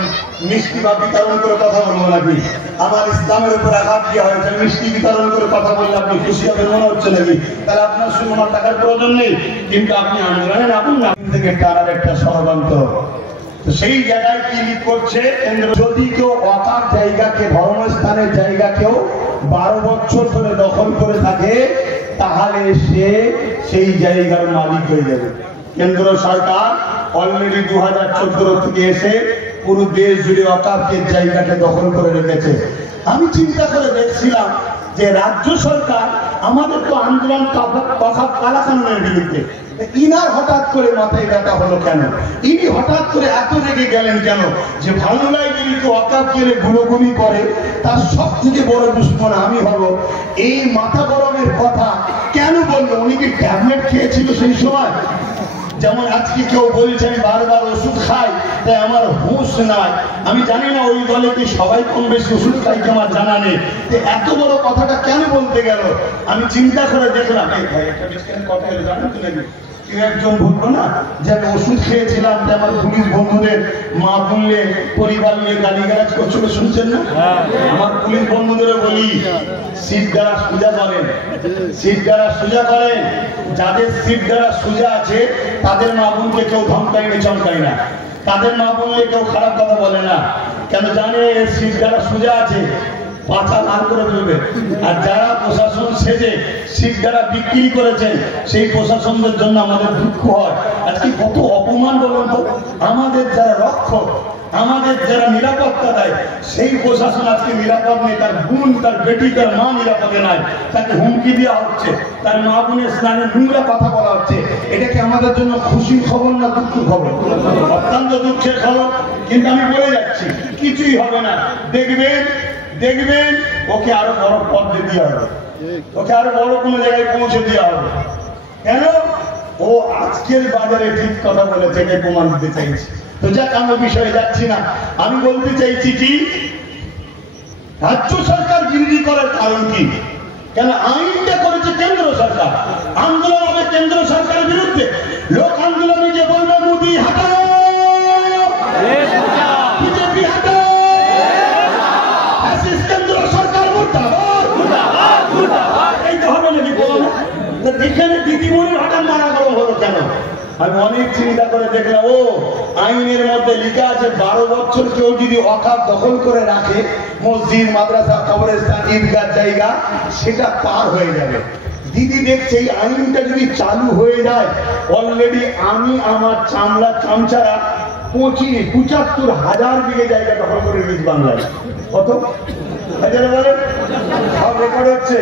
মিষ্টি বা বিতরণ করে কথা বলবো নাকি? আমার ইসলামের উপর আঘাত দেওয়া হয়েছে, মিষ্টি বিতরণ করে কথা বললে আপনি খুশি হবেন মনে হচ্ছে নাকি? তাহলে আপনার শুনে আমার টাকার প্রয়োজন নেই, কিন্তু আপনি আন্দোলনের আপনি থেকে টানার একটা ষড়যন্ত্র। তো সেই জায়গায় কি করছে কেন্দ্র? যদি কেউ অকার জায়গাকে, ধর্মস্থানের জায়গাকেও 12 বছর ধরে দখল করে থাকে, তাহলে সে সেই জায়গার মালিক হয়ে যাবে। কেন্দ্র সরকার অলরেডি 2014 থেকে এসে পুরো দেশ জুড়ে অকাফের জায়গাকে দখল করে রেখেছে। আমি চিন্তা করে দেখছিলাম যে রাজ্য সরকার আমাদের তো আন্দোলন কালাকানুনের বিরুদ্ধে, ইনার হঠাৎ করে মাথায় ব্যথা হলো কেন? ইনি হঠাৎ করে এত রেগে গেলেন কেন? যে বাংলায় যদি কেউ অকাপ গেলে গুলোগুলি করে, তার সব থেকে বড় দুশ্মন আমি হব। এই মাথা গরমের কথা কেন বললো? উনি কি ট্যাবলেট খেয়েছিল সেই সময়? যেমন আজকে কেউ বলছে আমি বারবার ওষুধ খাই তাই আমার হুঁশ নাই। আমি জানি না ওই দলে কি সবাই কম বেশি ওষুধ খাই, কি আমার জানা নেই। এত বড় কথাটা কেন বলতে গেল? আমি চিন্তা করে দেখলাম কেউ একজন বললো না যে আমি ওষুধ খেয়েছিলাম, যে আমার পুলিশ বন্ধুদের মা বললে পরিবার নিয়ে গালিগালাজ করছিল, শুনছেন না? আমার পুলিশ বন্ধুদের বলি, সিট দ্বারা সোজা করেন, সিট দ্বারা সোজা করেন। যাদের সিট দ্বারা সোজা আছে তাদের মা বোনকে কেউ ধমকায়নি, চমকায় না। তাদের মা বললে কেউ খারাপ কথা বলে না, কেন জানে সিট দ্বারা সোজা আছে, পাছা লাল করে ফেলবে। আর যারা প্রশাসন সেজে সিট দ্বারা বিক্রি করেছেন, সেই প্রশাসনদের জন্য আমাদের দুঃখ হয়। আজকে কত অপমান বলুন তো। আমাদের যারা রক্ষক, আমাদের যারা নিরাপত্তা দেয়, সেই প্রশাসন আজকে নিরাপদ নেই। তার বোন, তার বেটি, তার মা নিরাপদে নাই, তাকে হুমকি দেওয়া হচ্ছে, তার মা বোনের স্নানে নোংরা কথা বলা হচ্ছে। এটা কি আমাদের জন্য খুশির খবর না দুঃখের খবর? অত্যন্ত দুঃখের খবর। কিন্তু আমি বলে যাচ্ছি কিছুই হবে না। দেখবেন দেখবেন ওকে আরো বড় পদ দিয়ে হবে, ওকে আরো বড় কোনো জায়গায় পৌঁছে দেওয়া হবে। কেন? ও আজকের বাজারে ঠিক কথা বলেছে, এটাই প্রমাণ দিতে চাইছে। তো যাক, আমি বিষয়ে যাচ্ছি না। আমি বলতে চাইছি কি, রাজ্য সরকার বিরোধী করার কারণ কি? কেন আইনটা করেছে কেন্দ্র সরকার, আন্দোলন হবে কেন্দ্র সরকারের বিরুদ্ধে। লোক আন্দোলনে যে বলবে মোদি হাঁটাও, বিজেপি হাঁটাও, কেন্দ্র সরকার এই তো হবে নাকি? এখানে দিদিমণির হঠাৎ মানা করা হলো কেন? আমি অনেক চিন্তা করে দেখলাম, ও আইনের মধ্যে লেখা আছে 12 বছর কেউ যদি অকাপ দখল করে রাখে, মসজিদ, মাদ্রাসা, কবরস্থান, ঈদগাহ জায়গা, সেটা পার হয়ে যাবে। দিদি দেখছে এই আইনটা যদি চালু হয়ে যায়, অলরেডি আমি আমার চামচারা 75,000 বিঘে জায়গা দখল করে নিজ বাংলায়। কত বলে সব রেকর্ড হচ্ছে,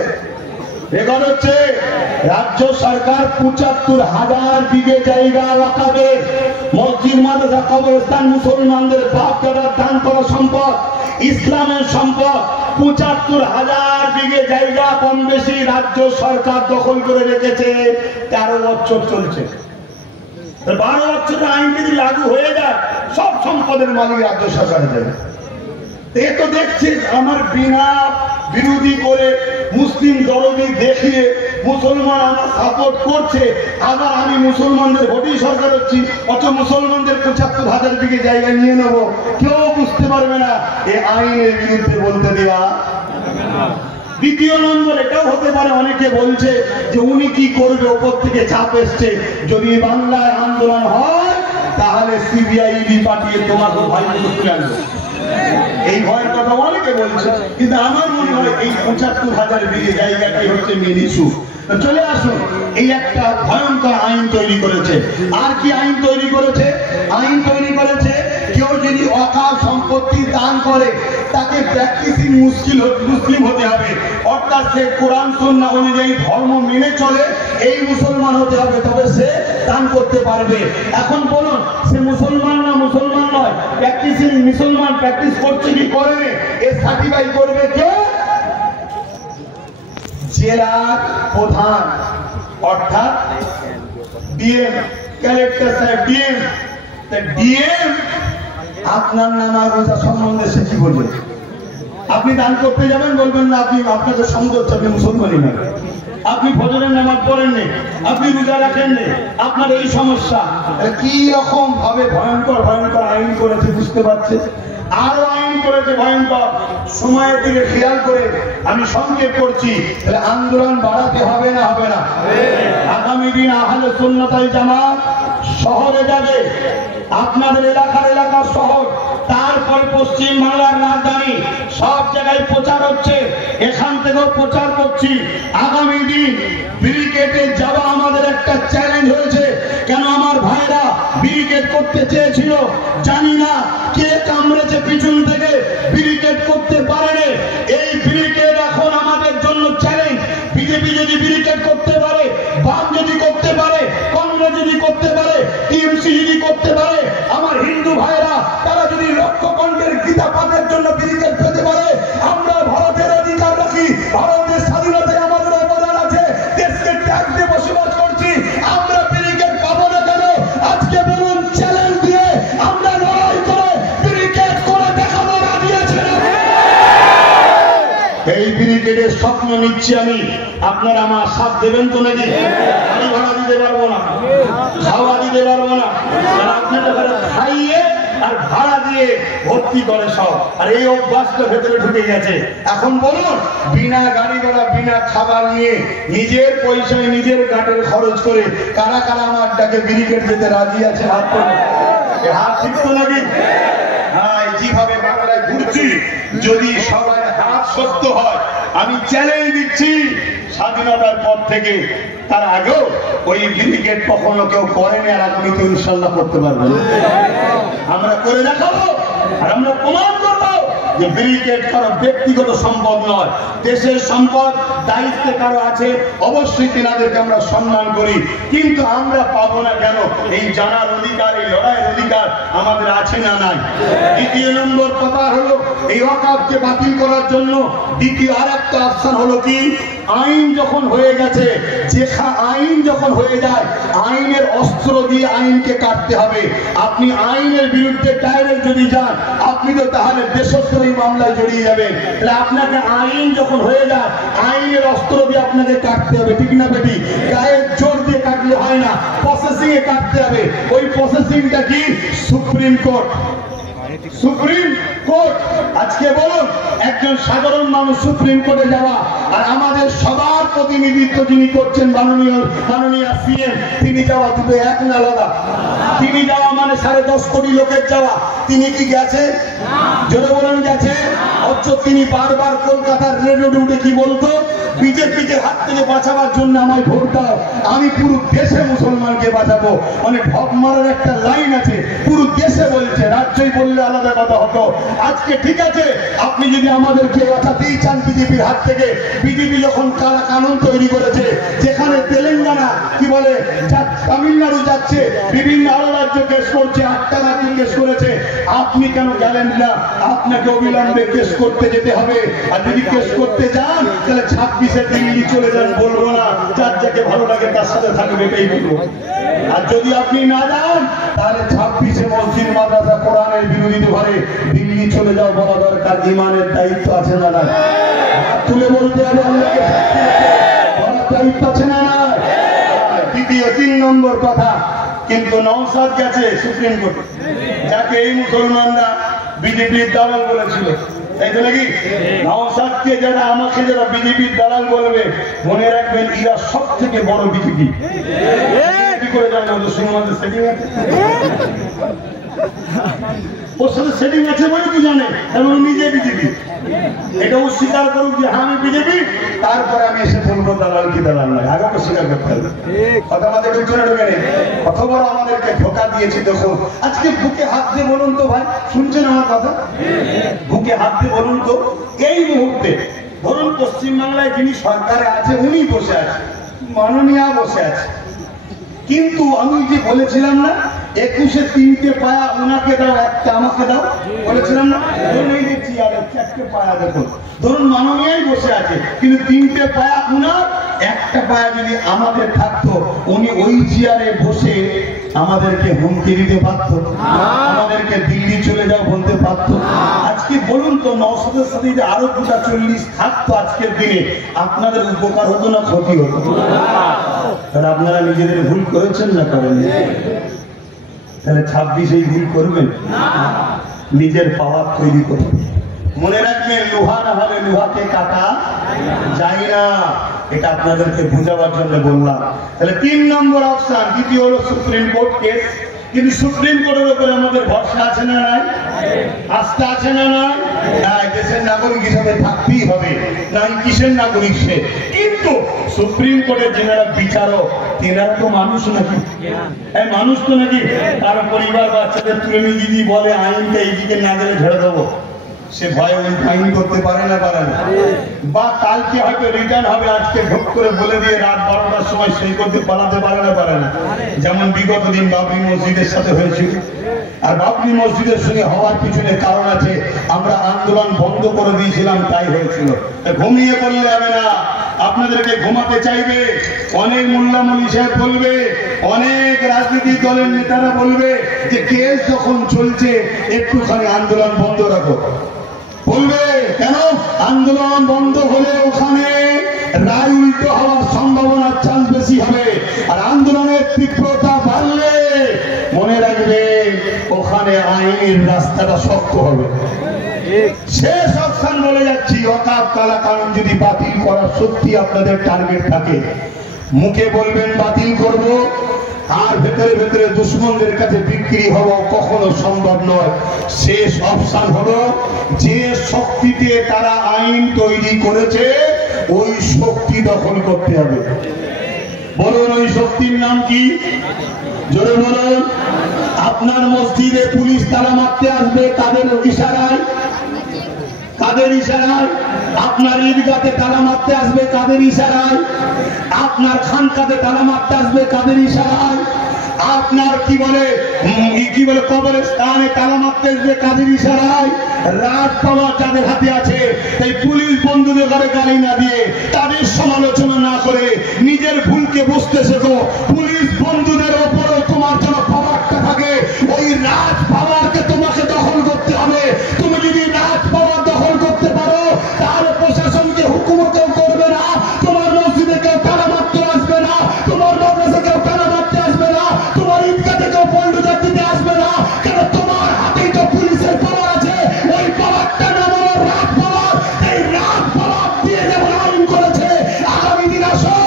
রেকর্ড হচ্ছে। রাজ্য সরকার 75,000 বিঘে জায়গা ওয়াকফে, মসজিদ, মাদ্রাসা, কবরস্থান, মুসলমানদের বাপ দাদার দান করা সম্পদ, ইসলামের সম্পদ, 75,000 বিঘে জায়গা কম বেশি রাজ্য সরকার দখল করে রেখেছে। 13 বছর চলছে। 12 বছরের আইন যদি লাগু হয়ে যায়, সব সম্পদের মালিক রাজ্য সরকারে যাবে। এ তো দেখছি আমার বিনা বিরোধী করে, মুসলিম দরদি দেখিয়ে মুসলমান আমার সাপোর্ট করছে, আবার আমি মুসলমানদের ভোটেই সরকার হচ্ছি, অত মুসলমানদের 75,000 বিঘে জায়গা নিয়ে নেবো। কেউ বুঝতে পারবে না এই আইনের বিরুদ্ধে বলতে দেওয়া। দ্বিতীয় নম্বর এটাও হতে পারে, অনেকে বলছে যে উনি কি করবে, ওপর থেকে চাপ এসছে, যদি বাংলায় আন্দোলন হয় তাহলে সিবিআই ইডি পাঠিয়ে তোমাকে ভাই তুলে আনবে। এই ভয়ের কথা অনেকে বলছে, কিন্তু আমার মনে হয় এই 75,000 বিঘে জায়গাটাই হচ্ছে মেন ইস্যু। চলে আসুন, এই একটা ভয়ঙ্কর আইন তৈরি করেছে। আর কি আইন তৈরি করেছে? আইন তৈরি করেছে কেউ যদি অকাল সম্পত্তি দান করে, তাকে প্র্যাকটিসিং মুসলিম হতে হবে, অর্থাৎ সে কোরআন সুন্নাহ অনুযায়ী ধর্ম মেনে চলে, এই মুসলমান হতে হবে, তবে সে দান করতে পারবে। এখন বলুন, সে মুসলমান না মুসলমান নয়? প্র্যাকটিসিং মুসলমান প্র্যাকটিস করছে কি করে, এ সার্টিফাই করবে কে? জেলার প্রধান, অর্থাৎ ডিএম, কালেক্টর সাহেব, ডিএম, ডিএম আপনার নাম আর রোজা সম্বন্ধে সে কি বলবে? আপনি দান করতে যাবেন, বলবেন না আপনি আপনাকে সঙ্গ চাপে মুসলমানই না, আপনি ফজরের নামাজ পড়েননি, আপনি রোজা রাখেননি, আপনার এই সমস্যা। কি রকম ভাবে ভয়ঙ্কর ভয়ঙ্কর আইন করেছে বুঝতে পারছে, আরো আইন করেছে ভয়ঙ্কর। সময়ের দিকে খেয়াল করে আমি সংক্ষেপ করছি, তাহলে আন্দোলন বাড়াতে হবে না হবে না? আগামী দিন আহলে সুন্নাত ওয়াল জামাত শহরে যাবে, আপনাদের এলাকার শহর, তারপর পশ্চিম বাংলার রাজধানী, সব জায়গায় প্রচার হচ্ছে, এখান থেকেও প্রচার করছি। আগামী দিন ব্রিগেডে যাওয়া আমাদের একটা চ্যালেঞ্জ হয়েছে। কেন আমার ভাইরা ব্রিগেড করতে চেয়েছিল জানি না, কে কামড়েছে পিছন থেকে, ব্রিগেড করতে পারেনি। এই ব্রিগেড এখন আমাদের জন্য চ্যালেঞ্জ। বিজেপি যদি ব্রিগেড করতে পারে, বাম যদি করতে পারে, কংগ্রেস যদি করতে পারে, টিএমসি যদি করতে পারে, আমার হিন্দু ভাইরা তারা যদি লক্ষ কণ্ঠের গীতা পাঠের জন্য ব্রিগেড পেতে পারে, আমরা ভারতের অধিকার রাখি, ভারতের স্বাধীনতায় আমাদের অবদান আছে, দেশকে ত্যাগ দিয়ে বসবাস করছি, আমরা ব্রিগেড পাবো না কেন? আজকে বলুন, চ্যালেঞ্জ দিয়ে আমরা লড়াই করে ব্রিগেড করে দেখাবো, রাজি আছেন? এই ব্রিগেডের স্বপ্ন নিচ্ছি আমি, আপনারা আমার সাথ দেবেন তো নাকি? আমি ভাড়া দিতে পারবো না, খাওয়া দিতে পারবো না, আপনাদের খাইয়ে আর ভাড়া দিয়ে ভর্তি করে সব, আর এই অভ্যাসটা ভেতরে ঢুকে গেছে। এখন বলুন, বিনা গাড়ি ঘোড়া বিনা খাবার নিয়ে নিজের পয়সায় নিজের গাটের খরচ করে কারা কারা আমার ডাকে ব্রিগেড যেতে রাজি আছে? হাত করে হাত শিখতো নাকি? হ্যাঁ, যেভাবে বাংলায় ঘুরছি, যদি সবাই হাত শক্ত হয়, আমি চ্যালেঞ্জ দিচ্ছি, স্বাধীনতার পর থেকে তার আগেও ওই ব্রিগেড কখনো কেউ করেনি, আর আগামীতে ইনশাল্লাহ করতে পারবে। আমরা করে দেখাবো, আর আমরা প্রমাণ করবো যে ব্রিগেড কারো ব্যক্তিগত সম্পদ নয়, দেশের সম্পদ, দায়িত্বে কারো আছে, অবশ্যই তেনাদেরকে আমরা সম্মান করি, কিন্তু আমরা পাবো না কেন? এই জানার অধিকার, এই লড়াইয়ের অধিকার আমাদের আছে না নাই? দ্বিতীয় নম্বর কথা হলো, এই ওয়াকফকে বাতিল করার জন্য দ্বিতীয় আর একটা অপশন হলো কি, আইন যখন হয়ে গেছে, আইন যখন হয়ে যায়, আইনের অস্ত্র দিয়ে আইনকে কাটতে হবে। আপনি আইনের বিরুদ্ধে ডাইরেক্ট যদি যান, আপনি তো তাহলে দেশদ্রোহী মামলায় জড়িয়ে যাবেন। তাহলে আপনাকে আইন যখন হয়ে যায়, আইনের অস্ত্র দিয়ে আপনাকে কাটতে হবে, ঠিক না বেটি? গায়ের জোর দিয়ে কাটলে হয় না, প্রসেসিং এ কাটতে হবে। ওই প্রসেসিংটা কি? Supreme court. Supreme court. আজকে বলুন, একজন সাধারণ মানুষ সুপ্রিম কোর্টে যাওয়া, আর আমাদের সবার প্রতিনিধিত্ব যিনি করছেন মাননীয় সিএম, তিনি যাওয়া দুটো এক না আলাদা? তিনি যাওয়া মানে 10.5 কোটি লোকের যাওয়া। তিনি কি গেছে? জোরে বলুন, গেছে? অথচ তিনি বারবার কলকাতার রেডিওতে উঠে কি বলতো? বিজেপিকে হাত থেকে বাঁচাবার জন্য আমায় ভোট দাও, আমি পুরো দেশে মুসলমানকে বাঁচাবো। মানে ঢপ মারার একটা লাইন আছে, পুরো দেশে বলছে, রাজ্যই বললে আলাদা কথা হতো। আজকে ঠিক আছে, আপনি যদি আমাদেরকে বাঁচাতেই চান বিজেপির হাত থেকে, বিজেপি যখন কালা কানুন তৈরি করেছে, যেখানে তেলেঙ্গানা কি বলে তামিলনাড়ু যাচ্ছে, বিভিন্ন আরো রাজ্য কেস করছে, 8টা রাজ্য কেস করেছে, আপনি কেন গেলেন না? আপনাকে অবিলম্বে কেস করতে যেতে হবে। আর যদি কেস করতে যান, তাহলে 26-এ দিল্লি চলে যান, বলবো না, যার যাকে ভালো লাগে তার সাথে থাকবে, এটাই বলবো। আর যদি আপনি না যান, তাহলে 26-এ মসজিদ মাদ্রাসা কোরআনের বিরোধিতা করে দিল্লি চলে যাও, বলা দরকার। ইমানের দায়িত্ব আছে না? তুলে বলতে হবে, আল্লাহকে বলার দায়িত্ব আছে না? দ্বিতীয় 3 নম্বর কথা, কিন্তু নওশাদ গেছে সুপ্রিম কোর্টে, যাকে এই মুসলমানরা বিজেপির দালাল বলেছিল, তাই তো নাকি? নওশাদকে যারা, আমাকে যারা বিজেপির দালাল বলবে, মনে রাখবেন, এরা সব থেকে বড় বিজেপি। কি করে জানবো? মুসলমানদের সেটিং আছে, ওর সাথে সেটিং আছে বলে কি জানে, এবং নিজে বিজেপি। এটাও স্বীকার করুক যে আমি বিজেপি, তারপরে আমি এসে বলবো দালাল কি দালাল নয়, আগে তো স্বীকার করতে হবে। কথা আমাদের ঢুকে নেই, কত বড় আমাদেরকে ধোকা দিয়েছে। দেখো, আজকে বুকে হাত দিয়ে বলুন তো ভাই, শুনছেন আমার কথা? বুকে হাত দিয়ে বলুন তো, এই মুহূর্তে ধরুন পশ্চিমবাংলায় যিনি সরকারে আছে, উনি বসে আছে, মাননীয়া বসে আছে, কিন্তু আমি যে বলেছিলাম না, 21-এ 3টে পায়া ওনাকে দাও, একটা আমাকে দাও, বলেছিলাম না? ধরুন এই যে চেয়ারে 4টে পায়া, দেখুন, ধরুন মাননীয়াই বসে আছে, কিন্তু 3টে পায়া উনার, একটা পায়া যদি আমাদের থাকতো, উনি ওই চেয়ারে বসে আমাদেরকে হুমকি দিতে পারত, আমাদেরকে দিল্লি চলে যাও বলতে পারত। আজকে বলুন তো, নওশাদের সাথে যে আরো 240 থাকতো আজকের দিনে, আপনাদের উপকার হতো না ক্ষতি হতো? তাহলে আপনারা নিজেদের ভুল করেছেন না করেন? তাহলে 26 এই ভুল করবেন, নিজের পাওয়ার তৈরি করবেন। মনে রাখবেন, লোহা না হলে লোহাকে কাটা যায় না। এটা আপনাদেরকে বোঝাবার জন্য বললাম। তাহলে 3 নম্বর অপশন। দ্বিতীয় হলো সুপ্রিম কোর্ট কেস। কিন্তু সুপ্রিম কোর্টের উপরে আমাদের ভরসা আছে না নাই? আস্থা আছে না নাই? দেশের নাগরিক হিসাবে থাকতেই হবে, নাই কিসের নাগরিক সে। কিন্তু সুপ্রিম কোর্টের যারা বিচারক, তেনারা তো মানুষ নাকি? মানুষ তো নাকি? তার পরিবার বাচ্চাদের তুলে নিয়ে যদি বলে আইনটা এইদিকে না গেলে ঝেড়ে দেবো, সে ভয়ে ওই ফাইন করতে পারে না? পারে না। বা কালকে হয়তো রিটার্ন হবে, আজকে ঢোক করে বলে দিয়ে রাত 12টার সময় সই করতে পালাতে পারে না? পারে না। যেমন বিগত দিন বাবরি মসজিদের সাথে হয়েছিল। আর বাবরি মসজিদের সঙ্গে হওয়ার পিছনে কারণ আছে, আমরা আন্দোলন বন্ধ করে দিয়েছিলাম, তাই হয়েছিল। ঘুমিয়ে পড়লে যাবে না, আপনাদেরকে ঘুমাতে চাইবে। অনেক মোল্লা মৌলভী সাহেব বলবে, অনেক রাজনৈতিক দলের নেতারা বলবে যে কেস যখন চলছে একটুখানি আন্দোলন বন্ধ রাখো। বলবে কেন? আন্দোলন বন্ধ হলে ওখানে রায় উল্টো হওয়ার সম্ভাবনার চান্স বেশি হবে, আর আন্দোলনের তীব্রতা বাড়লে মনে রাখবে ওখানে আইনের রাস্তাটা শক্ত হবে। শেষ অপশন বলে যাচ্ছি, ওয়াকফ কালা কানুন যদি বাতিল করার সত্যি আপনাদের টার্গেট থাকে, মুখে বলবেন বাতিল করব, আর ভেতরে ভেতরে দুশ্মনদের কাছে বিক্রি হওয়া কখনো সম্ভব নয়। শেষ অপশন হলো, যে শক্তিতে তারা আইন তৈরি করেছে ওই শক্তি দখল করতে হবে। বলুন ওই শক্তির নাম কি? জোরে বলুন। আপনার মসজিদে পুলিশ তালা মারতে আসবে তাদের ইশারায়, কাদের ইশারায়? আপনার ঈদগাতে তালা মারতে আসবে কাদের ইশারায়? আপনার খানকাতে তালা মারতে আসবে কাদের ইশারায়? আপনার কি বলে কবরস্থানে তালা মারতে আসবে কাদের ইশারায়? রাত পাওয়া যাদের হাতে আছে, তাই পুলিশ বন্ধুদের ঘরে গালি না দিয়ে, তাদের সমালোচনা না করে নিজের ভুলকে বুঝতে শেখো। পুলিশ বন্ধুদের ওপরও তোমার যেন পাওয়ারটা থাকে, ওই রাজ পাওয়ারকে তোমাকে দখল করতে হবে। তুমি যদি রাজ পাওয়ার দখল করতে পারো, তাহলে প্রশাসনকে হুকুমতেও করবে না, তোমার মসজিদে কেউ তালা মারতে আসবে না, তোমার মাদ্রাসা কেউ তালা মারতে আসবে না, তোমার ঈদগাতে কেউ বন্ধুদের দিতে আসবে না। কেন? তোমার হাতেই তো পুলিশের পাওয়ার আছে। ওই পাওয়ারটা নাম হলো রাজ পাওয়ার। এই রাজ পাওয়ার দিয়ে যেমন আইন করেছে, আগামী দিন আসো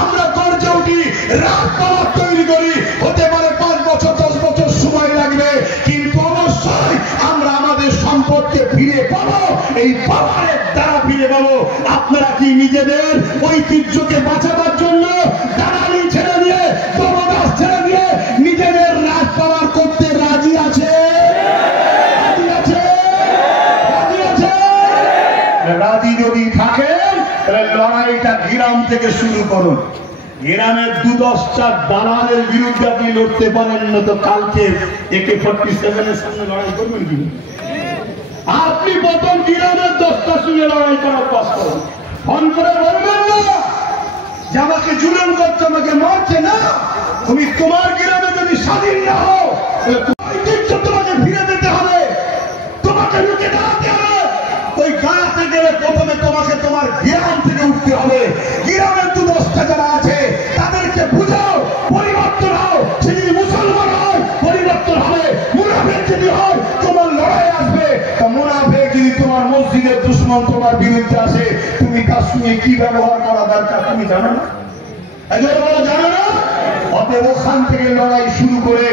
আমরা গর্জে উঠি, রাজ পাওয়ার তৈরি করি। হতে পারে 5 বছর 10 বছর সময় লাগবে, কিন্তু অবশ্যই আমরা আমাদের সম্পদকে ফিরে পাবো। এই পাওয়ারের দ্বারা ফিরে পাবো। আপনারা কি নিজেদের ঐতিহ্যকে বাঁচাবার জন্য দালালি ছেড়ে দিয়ে, দমদাস ছেড়ে দিয়ে নিজেদের রাজ পাওয়ার করতে রাজি আছে? রাজি আছে? রাজি আছে? রাজি যদি থাকেন, তাহলে লড়াইটা গ্রাম থেকে শুরু করুন। গ্রামের 2-10টা দালালের বিরুদ্ধে আপনি লড়তে পারেন না, তো কালকে AK-47 এর সামনে লড়াই করবেন কি? আপনি প্রথম গ্রামের 10টার সঙ্গে লড়াই করার কষ্ট ফোন করে বলবেন না যে আমাকে জুলুম করছে, আমাকে মারছে না। তুমি তোমার গ্রামে যদি স্বাধীন না হও, তোমাকে ফিরে দিতে হবে, তোমাকে লুকে দাঁড়াতে হবে। ওই দাঁড়াতে গেলে প্রথমে তোমাকে তোমার গ্রাম থেকে উঠতে হবে। গ্রামের 2-10টা যারা আছে তাদেরকে বুঝাও, পরিবর্তন হও। সে যদি মুসলমান হয় পরিবর্তন হবে, মুনাফিক যদি হয় তোমার লড়াই আসবে। তা মুনাফিক যদি তোমার মসজিদের দুশ্মন তোমার বিরুদ্ধে আসে, তুমি তার সঙ্গে কি ব্যবহার করা দরকার তুমি জানো না? জানো না? অতএব ওখান থেকে লড়াই শুরু করে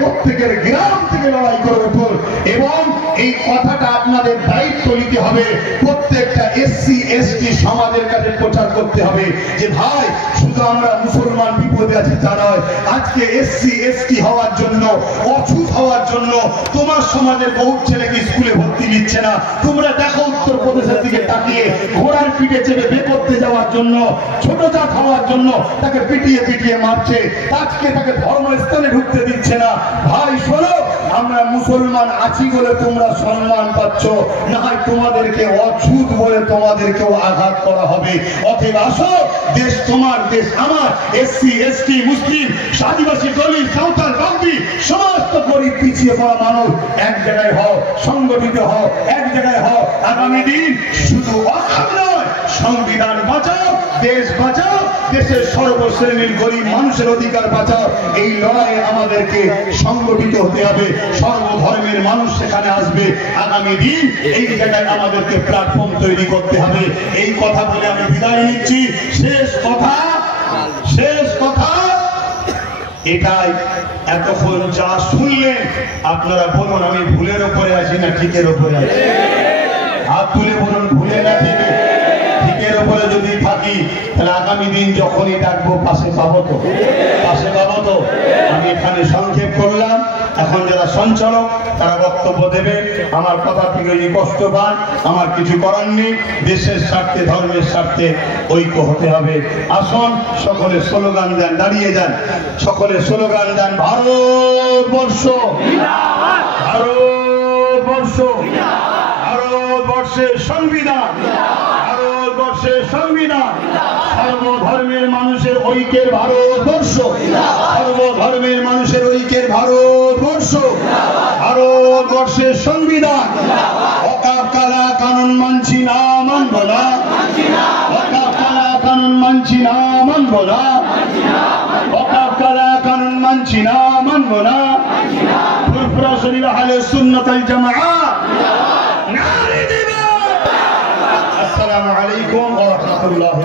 প্রত্যেকের গ্রাম থেকে লড়াই করে উঠুন। এবং এই কথাটা আপনাদের দায়িত্ব নিতে হবে, প্রত্যেকটা SC ST সমাজের কাছে প্রচার করতে হবে যে ভাই, শুধু আমরা মুসলমান বিপদে আছি তা নয়। আজকে SC ST হওয়ার জন্য, অছুত হওয়ার জন্য তোমার সমাজের বহুত ছেলেকে স্কুলে ভর্তি নিচ্ছে না। তোমরা দেখো উত্তরপ্রদেশের দিকে তাকিয়ে, ঘোড়ার পিঠে চেপে বে করতে যাওয়ার জন্য, ছোট জাত হওয়ার জন্য তাকে পিটিয়ে পিটিয়ে মারছে। আজকে তাকে ধর্মস্থানে ঢুকতে দিচ্ছে না। ভাই শোনো, আমরা মুসলমান আছি বলে তোমরা সম্মান পাচ্ছ, না হয় তোমাদেরকে অছুত বলে তোমাদেরকেও আঘাত করা হবে। অতএব আসো, দেশ তোমার, দেশ আমার, এসসি এসটি মুসলিম আদিবাসী দলিত সাঁওতাল বাগদি সমস্ত গরিব পিছিয়ে পড়া মানুষ এক জায়গায় হও, সংগঠিত হও, এক জায়গায় হও। আগামী দিন শুধু ওয়াকফ নয়, সংবিধান বাঁচাও, দেশ বাঁচাও, দেশের সর্বশ্রেণীর গরিব মানুষের অধিকার বাঁচাও। এই লড়াইয়ে আমাদেরকে সংগঠিত হতে হবে, সর্বধর্মের মানুষ সেখানে আসবে। আগামী দিন এই জায়গায় আমাদেরকে প্ল্যাটফর্ম তৈরি করতে হবে। এই কথা বলে আমি বিদায় নিচ্ছি। শেষ কথা এটাই, এতক্ষণ যা শুনলেন আপনারা বলুন আমি ভুলের ওপরে আছি না ঠিকের ওপরে আছি? হাত তুলে বলুন ভুলে না ঠিকে? ঠিকের ওপরে যদি থাকি তাহলে আগামী দিন যখনই ডাকবো পাশে পাবো তো? পাশে পাবো তো? আমি এখানে সংক্ষেপ করলাম। এখন যারা সঞ্চালক তারা বক্তব্য দেবে। আমার কথা থেকে যদি কষ্ট পান আমার কিছু করার নেই। দেশের স্বার্থে, ধর্মের স্বার্থে ঐক্য হতে হবে। আসুন সকলে স্লোগান দেন, দাঁড়িয়ে যান, সকলে স্লোগান দেন। ভারতবর্ষ, ভারতবর্ষ, ভারতবর্ষের সংবিধান, ভারতবর্ষের সংবিধান, সর্বধর্মের মানুষের ঐক্যের ভারতবর্ষ, সর্বধর্মের মানুষের ঐক্যের ভারতবর্ষ, ভারতবর্ষের সংবিধান। ওয়াকফ কালা কানুন মানছি না, মানব না। ওয়াকফ কালা কানুন মানছি না, মানব না। ওয়াকফ কালা কানুন মানছি না, মানব না। ফুরফুরা শরীফ আহলে সুন্নাত ওয়াল জামাআত নারে দিবেন। আসসালামু আলাইকুম ওয়া রাহমাতুল্লাহ।